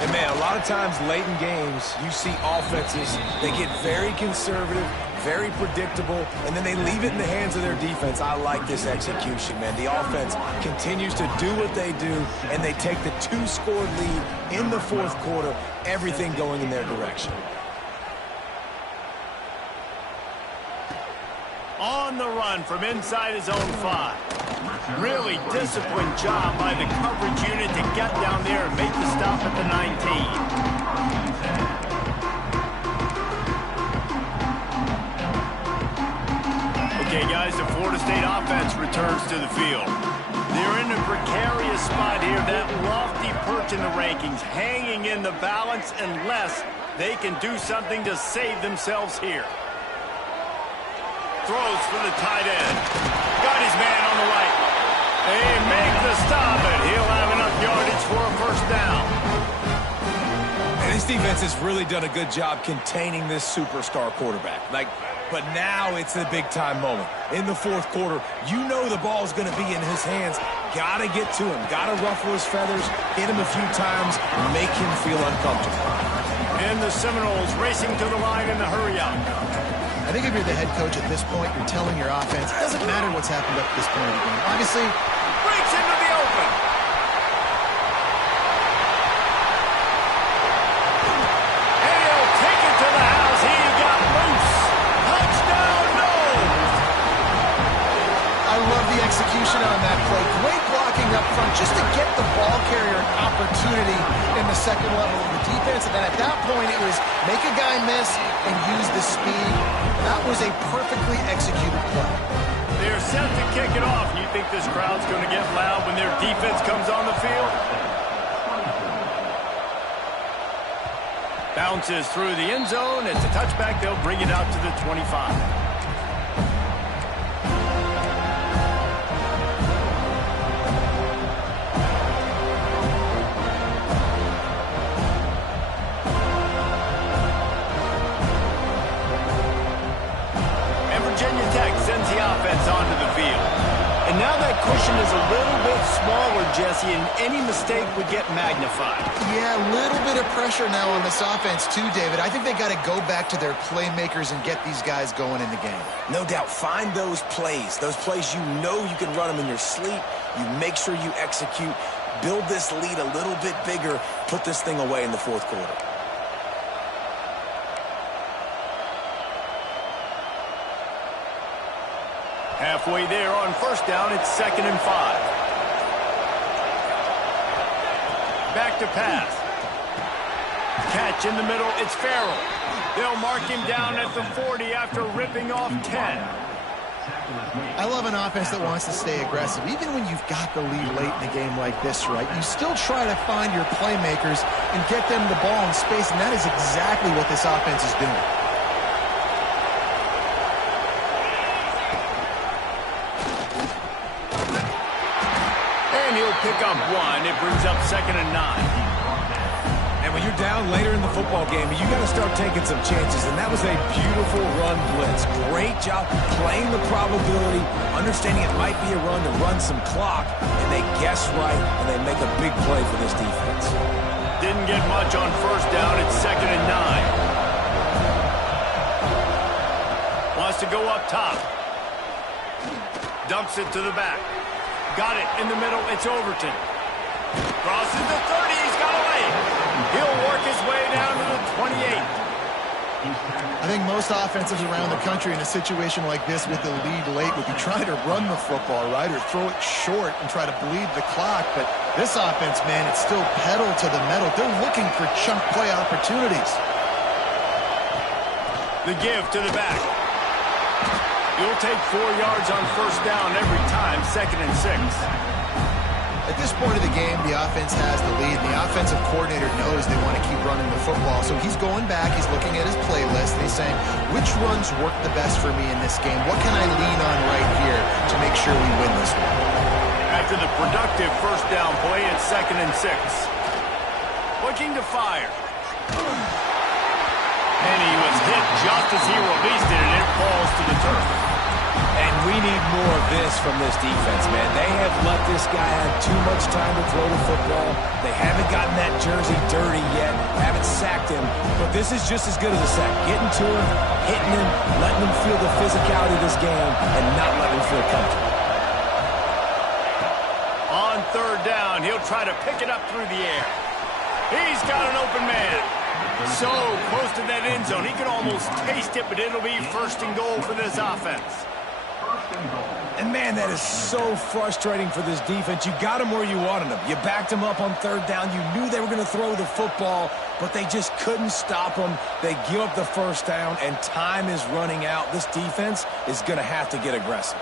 And, man, a lot of times late in games, you see offenses, they get very conservative, very predictable, and then they leave it in the hands of their defense. I like this execution, man. The offense continues to do what they do, and they take the 2-score lead in the 4th quarter, everything going in their direction. On the run from inside his own 5. Really disciplined job by the coverage unit to get down there and make the stop at the 19. Okay, guys, the Florida State offense returns to the field. They're in a precarious spot here, that lofty perch in the rankings, hanging in the balance unless they can do something to save themselves here. Throws for the tight end. Got his man on the right. They make the stop, and he'll have enough yardage for a 1st down. And this defense has really done a good job containing this superstar quarterback. But now it's the big-time moment. In the 4th quarter, you know the ball's going to be in his hands. Got to get to him. Got to ruffle his feathers, hit him a few times, make him feel uncomfortable. And the Seminoles racing to the line in the hurry-up. I think if you're the head coach at this point, you're telling your offense, it doesn't matter what's happened up to this point of the game. Obviously, breaks into the open. And he'll take it to the house. He got loose. Touchdown, no! I love the execution on that play. Great blocking up front just to get the ball carrier an opportunity in the 2nd level of the defense. And then at that point, it was make a guy miss and use the speed. That was a perfectly executed play. They're set to kick it off. You think this crowd's going to get loud when their defense comes on the field? Bounces through the end zone. It's a touchback. They'll bring it out to the 25. Virginia Tech sends the offense onto the field. And now that cushion is a little bit smaller, Jesse, and any mistake would get magnified. Yeah, a little bit of pressure now on this offense too, David. I think they got to go back to their playmakers and get these guys going in the game. No doubt. Find those plays you know you can run them in your sleep. You make sure you execute. Build this lead a little bit bigger. Put this thing away in the fourth quarter. Halfway there on first down, it's 2nd and 5. Back to pass. Catch in the middle, it's Farrell. They'll mark him down at the 40 after ripping off 10. I love an offense that wants to stay aggressive. Even when you've got the lead late in a game like this, right, you still try to find your playmakers and get them the ball in space, and that is exactly what this offense is doing. Pick up one. It brings up 2nd and 9. And when you're down later in the football game, you got to start taking some chances, and that was a beautiful run blitz. Great job playing the probability, understanding it might be a run to run some clock, and they guess right, and they make a big play for this defense. Didn't get much on first down. It's 2nd and 9. Wants to go up top. Dumps it to the back. Got it in the middle. It's Overton. Crosses the 30. He's got away. He'll work his way down to the 28. I think most offenses around the country in a situation like this with the lead late would be trying to run the football, right, or throw it short and try to bleed the clock. But this offense, man, it's still pedal to the metal. They're looking for chunk play opportunities. The give to the back. You'll take 4 yards on first down every time, 2nd and 6. At this point of the game, the offense has the lead, and the offensive coordinator knows they want to keep running the football. So he's going back, he's looking at his playlist, and he's saying, which runs work the best for me in this game? What can I lean on right here to make sure we win this one? After the productive first down play, it's 2nd and 6. Looking to fire. And he was hit just as he released it, and it falls to the turf. And we need more of this from this defense, man. They have let this guy have too much time to throw the football. They haven't gotten that jersey dirty yet, haven't sacked him. But this is just as good as a sack. Getting to him, hitting him, letting him feel the physicality of this game, and not letting him feel comfortable. On third down, he'll try to pick it up through the air. He's got an open man. So close to that end zone. He could almost taste it, but it'll be 1st and goal for this offense. And, man, that is so frustrating for this defense. You got them where you wanted them. You backed them up on third down. You knew they were going to throw the football, but they just couldn't stop them. They give up the first down, and time is running out. This defense is going to have to get aggressive.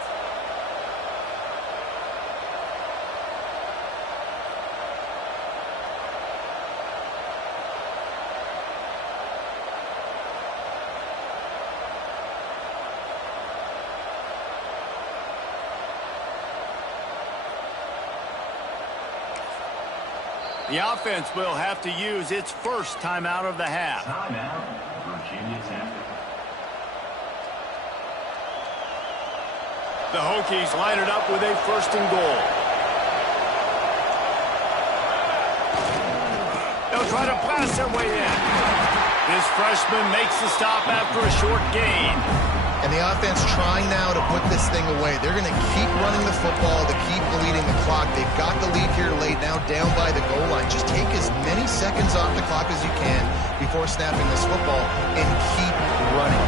The offense will have to use its first timeout of the half. Timeout, Virginia Tech. The Hokies line it up with a 1st and goal. They'll try to pass their way in. This freshman makes the stop after a short gain. And the offense trying now to put this thing away. They're going to keep running the football to keep bleeding the clock. They've got the lead here late, now down by the goal line. Just take as many seconds off the clock as you can before snapping this football and keep running.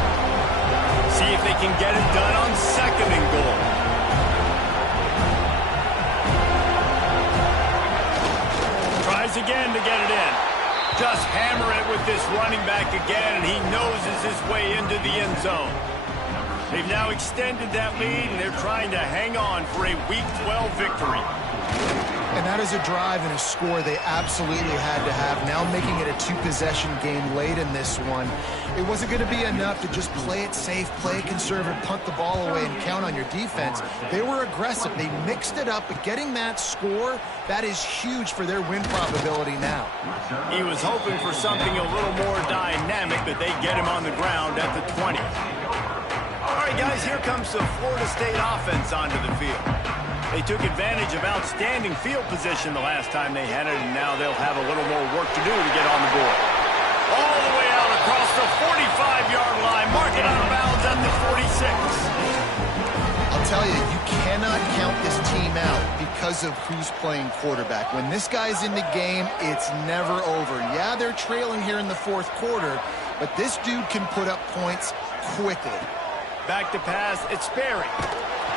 See if they can get it done on 2nd and goal. Tries again to get it in. Just hammer it with this running back again, and he noses his way into the end zone. They've now extended that lead, and they're trying to hang on for a Week 12 victory. And that is a drive and a score they absolutely had to have. Now making it a two-possession game late in this one. It wasn't going to be enough to just play it safe, play it conservative, punt the ball away, and count on your defense. They were aggressive. They mixed it up, but getting that score, that is huge for their win probability now. He was hoping for something a little more dynamic, but they get him on the ground at the 20. All right, guys, here comes the Florida State offense onto the field. They took advantage of outstanding field position the last time they had it, and now they'll have a little more work to do to get on the board. All the way out across the 45-yard line, marking out of bounds at the 46. I'll tell you, you cannot count this team out because of who's playing quarterback. When this guy's in the game, it's never over. Yeah, they're trailing here in the fourth quarter, but this dude can put up points quickly. Back to pass, it's Sperry.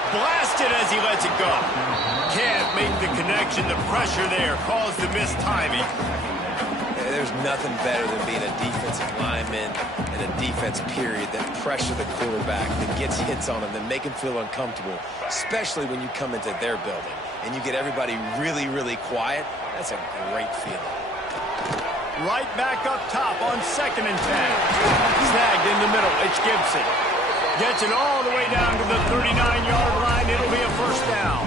Blasted as he lets it go. Can't make the connection. The pressure there caused the missed timing. There's nothing better than being a defensive lineman and a defense period that pressure the quarterback, that gets hits on him, that make him feel uncomfortable, especially when you come into their building and you get everybody really, really quiet. That's a great feeling. Right back up top on 2nd and 10. Snagged in the middle. It's Gibson. Gets it all the way down to the 39-yard line. It'll be a first down.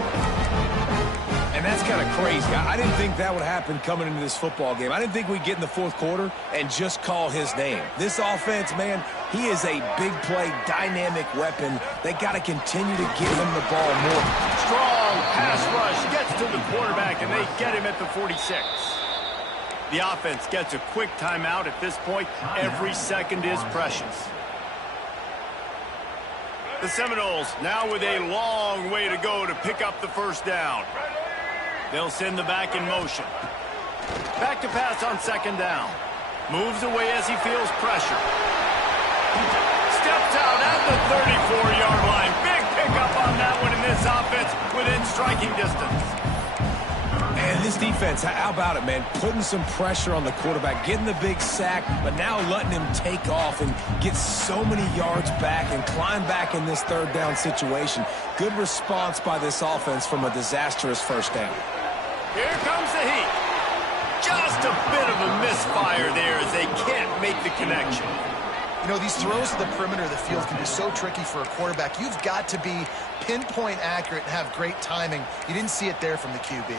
And that's kind of crazy. I didn't think that would happen coming into this football game. I didn't think we'd get in the fourth quarter and just call his name. This offense, man, he is a big play, dynamic weapon. They got to continue to give him the ball more. Strong pass rush gets to the quarterback, and they get him at the 46. The offense gets a quick timeout at this point. Every second is precious. The Seminoles now with a long way to go to pick up the first down. They'll send the back in motion. Back to pass on 2nd down. Moves away as he feels pressure. Steps out at the 34-yard line. Big pickup on that one in this offense within striking distance. And this defense, how about it, man? Putting some pressure on the quarterback, getting the big sack, but now letting him take off and get so many yards back and climb back in this third down situation. Good response by this offense from a disastrous first down. Here comes the heat. Just a bit of a misfire there as they can't make the connection. You know, these throws to the perimeter of the field can be so tricky for a quarterback. You've got to be pinpoint accurate and have great timing. You didn't see it there from the QB.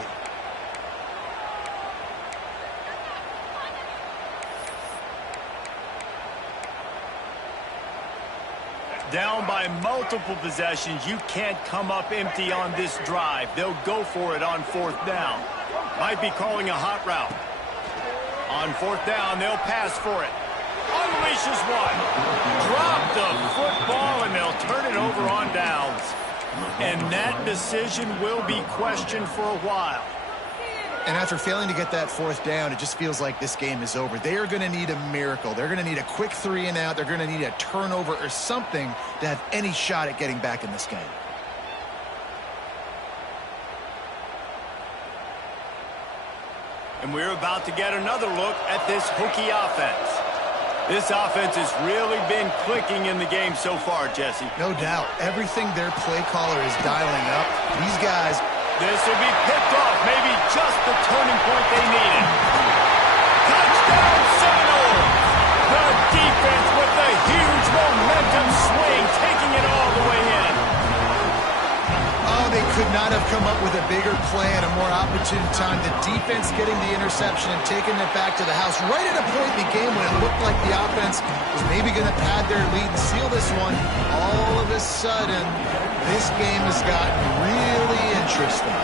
Down by multiple possessions, you can't come up empty on this drive. They'll go for it on 4th down. Might be calling a hot route. On 4th down, they'll pass for it. Unleashes one. Drop the football, and they'll turn it over on downs. And that decision will be questioned for a while. And after failing to get that 4th down, it just feels like this game is over. They are going to need a miracle. They're going to need a quick 3 and out. They're going to need a turnover or something to have any shot at getting back in this game. And we're about to get another look at this Hokie offense. This offense has really been clicking in the game so far, Jesse. No doubt. Everything their play caller is dialing up. These guys... This will be picked off, maybe just the turning point they needed. Touchdown, Seminoles! The defense with the huge momentum swing, taking it all the way in. Oh, they could not have come up with a bigger play at a more opportune time. The defense getting the interception and taking it back to the house right at a point in the game when it looked like the offense was maybe going to pad their lead and seal this one. All of a sudden, this game has gotten really interesting.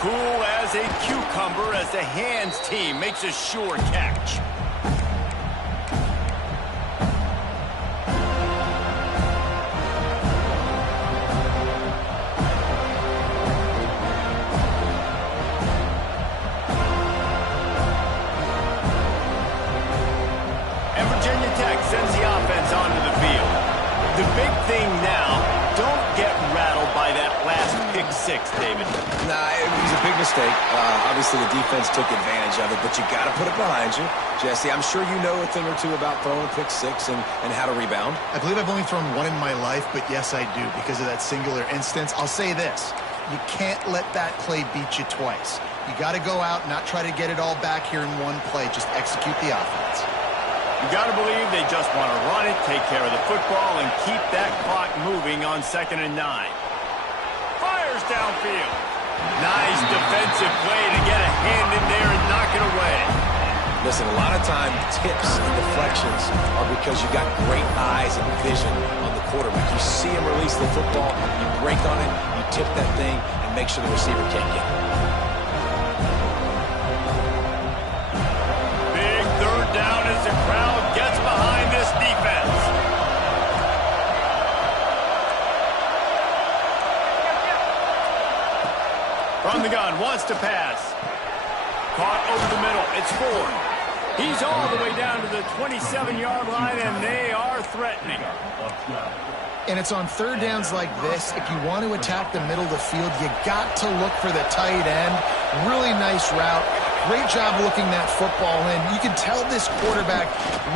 Cool as a cucumber as the hands team makes a sure catch. And Virginia Tech sends the offense onto the field. The big thing now, don't get rattled by that last pick 6, David. Nah, it was a big mistake. Obviously, the defense took advantage of it, but you got to put it behind you. Jesse, I'm sure you know a thing or two about throwing a pick 6 and how to rebound. I believe I've only thrown one in my life, but yes, I do because of that singular instance. I'll say this. You can't let that play beat you twice. You got to go out and not try to get it all back here in one play. Just execute the offense. You got to believe they just want to run it, take care of the football, and keep that clock moving on 2nd and 9. Fires downfield. Nice defensive play to get a hand in there and knock it away. Listen, a lot of time, tips and deflections are because you got great eyes and vision on the quarterback. You see him release the football, you break on it, you tip that thing, and make sure the receiver can't get it. Big 3rd down as the crowd gets behind this defense. From the gun, wants to pass. Caught over the middle. It's Ford. He's all the way down to the 27-yard line, and they are threatening. And it's on 3rd downs like this. If you want to attack the middle of the field, you got to look for the tight end. Really nice route. Great job looking that football in. You can tell this quarterback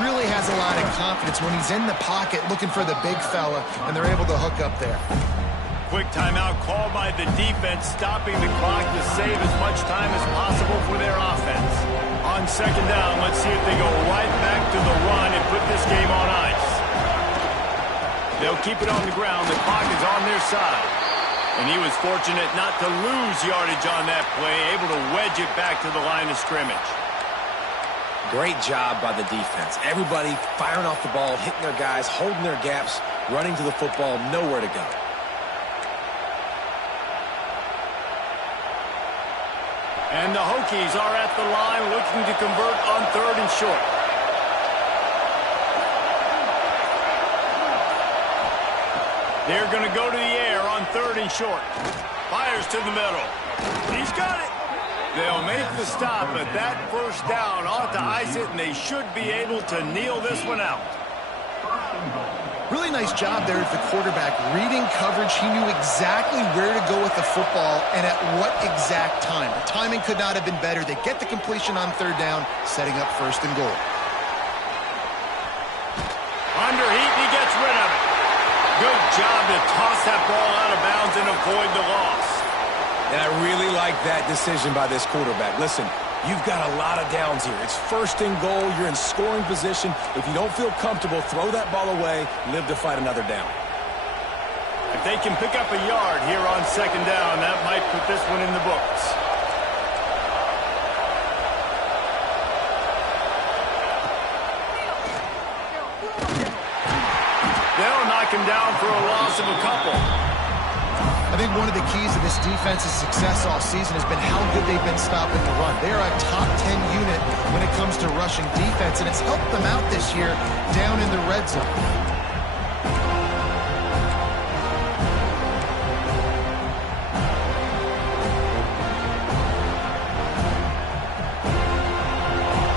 really has a lot of confidence when he's in the pocket looking for the big fella, and they're able to hook up there. Quick timeout called by the defense, stopping the clock to save as much time as possible for their offense. On 2nd down, let's see if they go right back to the run and put this game on ice. They'll keep it on the ground. The clock is on their side. And he was fortunate not to lose yardage on that play, able to wedge it back to the line of scrimmage. Great job by the defense. Everybody firing off the ball, hitting their guys, holding their gaps, running to the football, nowhere to go. And the Hokies are at the line looking to convert on 3rd and short. They're going to go to the air on 3rd and short. Fires to the middle. He's got it. They'll make the stop, but that 1st down ought to ice it, and they should be able to kneel this one out. Really nice job there at the quarterback. Reading coverage, he knew exactly where to go with the football and at what exact time. The timing could not have been better. They get the completion on 3rd down, setting up 1st and goal. Under heat, he gets rid of it. Good job to toss that ball out of bounds and avoid the loss. And I really like that decision by this quarterback. Listen, you've got a lot of downs here. It's 1st and goal. You're in scoring position. If you don't feel comfortable, throw that ball away. Live to fight another down. If they can pick up a yard here on 2nd down, that might put this one in the books. They'll knock him down for a loss of a couple. I think one of the keys to this defense's success all season has been how good they've been stopping the run. They are a top 10 unit when it comes to rushing defense, and it's helped them out this year down in the red zone.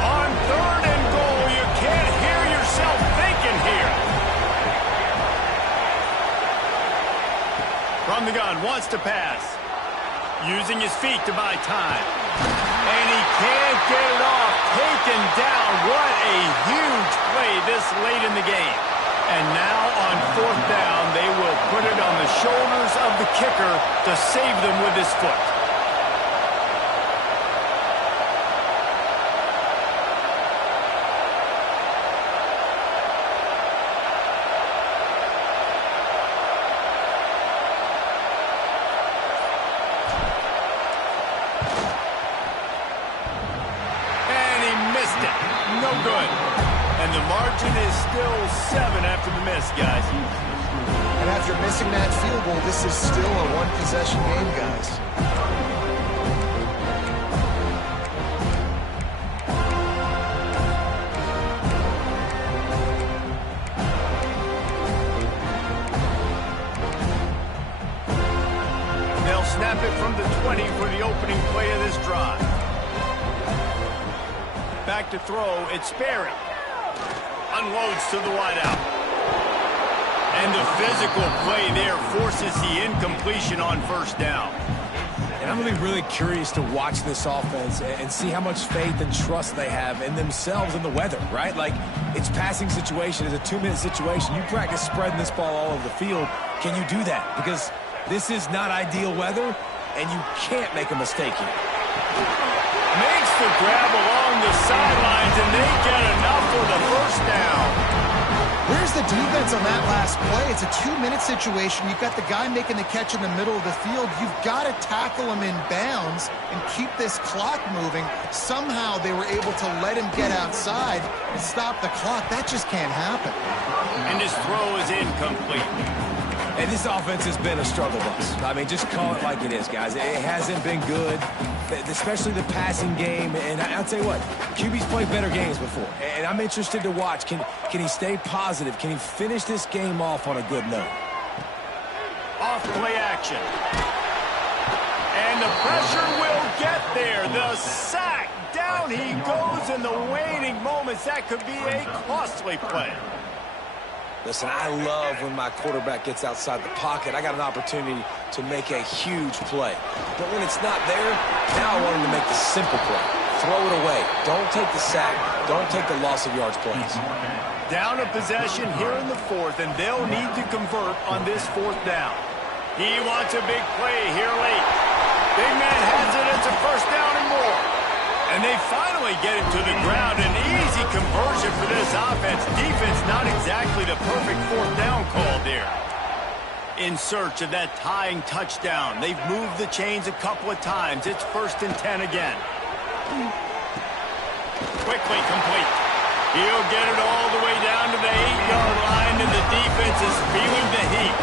On 3rd and goal, you can't hear yourself thinking here. From the gun, wants to pass. Using his feet to buy time. And he can't get it off. Taken down. What a huge play this late in the game. And now on 4th down, they will put it on the shoulders of the kicker to save them with his foot. No good. And the margin is still 7 after the miss, guys. And after missing that field goal, this is still a one-possession game, guys. They'll snap it from the 20 for the opening play of this drive. Back to throw, it's Sperry. Unloads to the wideout. And the physical play there forces the incompletion on 1st down. And I'm going to be really curious to watch this offense and see how much faith and trust they have in themselves and the weather, right? Like, it's passing situation, it's a 2-minute situation. You practice spreading this ball all over the field. Can you do that? Because This is not ideal weather, and you can't make a mistake here. Makes the grab along the sidelines, and they get enough for the first down. Where's the defense on that last play? It's a 2-minute situation. You've got the guy making the catch in the middle of the field. You've got to tackle him in bounds and keep this clock moving. Somehow they were able to let him get outside and stop the clock. That just can't happen. And his throw is incomplete. And this offense has been a struggle bus. I mean, just call it like it is, guys. It hasn't been good, especially the passing game. And I'll tell you what, QB's played better games before. And I'm interested to watch. Can he stay positive? Can he finish this game off on a good note? Off play action. And the pressure will get there. The sack. Down he goes in the waning moments. That could be a costly play. Listen, I love when my quarterback gets outside the pocket. I got an opportunity to make a huge play. But when it's not there, now I want him to make the simple play. Throw it away. Don't take the sack. Don't take the loss of yards plays. Down a possession here in the fourth, and they'll need to convert on this fourth down. He wants a big play here late. Big man has it. It's a first down and more. And they finally get it to the ground. An easy conversion for this offense. Defense not exactly the perfect fourth down call there. In search of that tying touchdown. They've moved the chains a couple of times. It's 1st and 10 again. Quickly complete. He'll get it all the way down to the 8-yard line, and the defense is feeling the heat.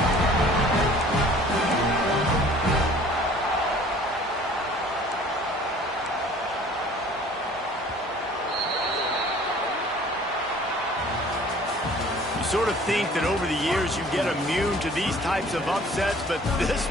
Sort of think that over the years you get immune to these types of upsets, but this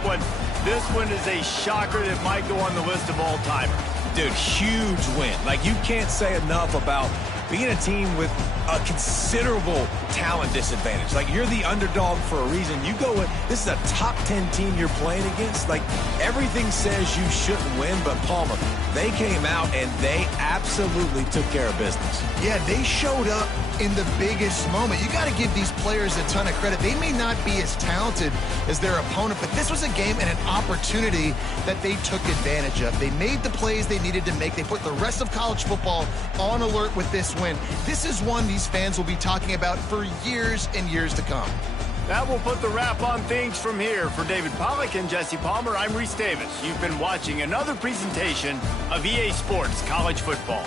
one is a shocker that might go on the list of all-timers. Dude, huge win. Like, you can't say enough about being a team with a considerable talent disadvantage. Like, you're the underdog for a reason. You go in, this is a top 10 team you're playing against. Like, everything says you shouldn't win, but Palmer, they came out and they absolutely took care of business. Yeah, they showed up in the biggest moment. You got to give these players a ton of credit. They may not be as talented as their opponent, but this was a game and an opportunity that they took advantage of. They made the plays they needed to make. They put the rest of college football on alert with this win. This is one these fans will be talking about for years and years to come. That will put the wrap on things from here. For David Pollack and Jesse Palmer, I'm Reese Davis. You've been watching another presentation of EA Sports College Football.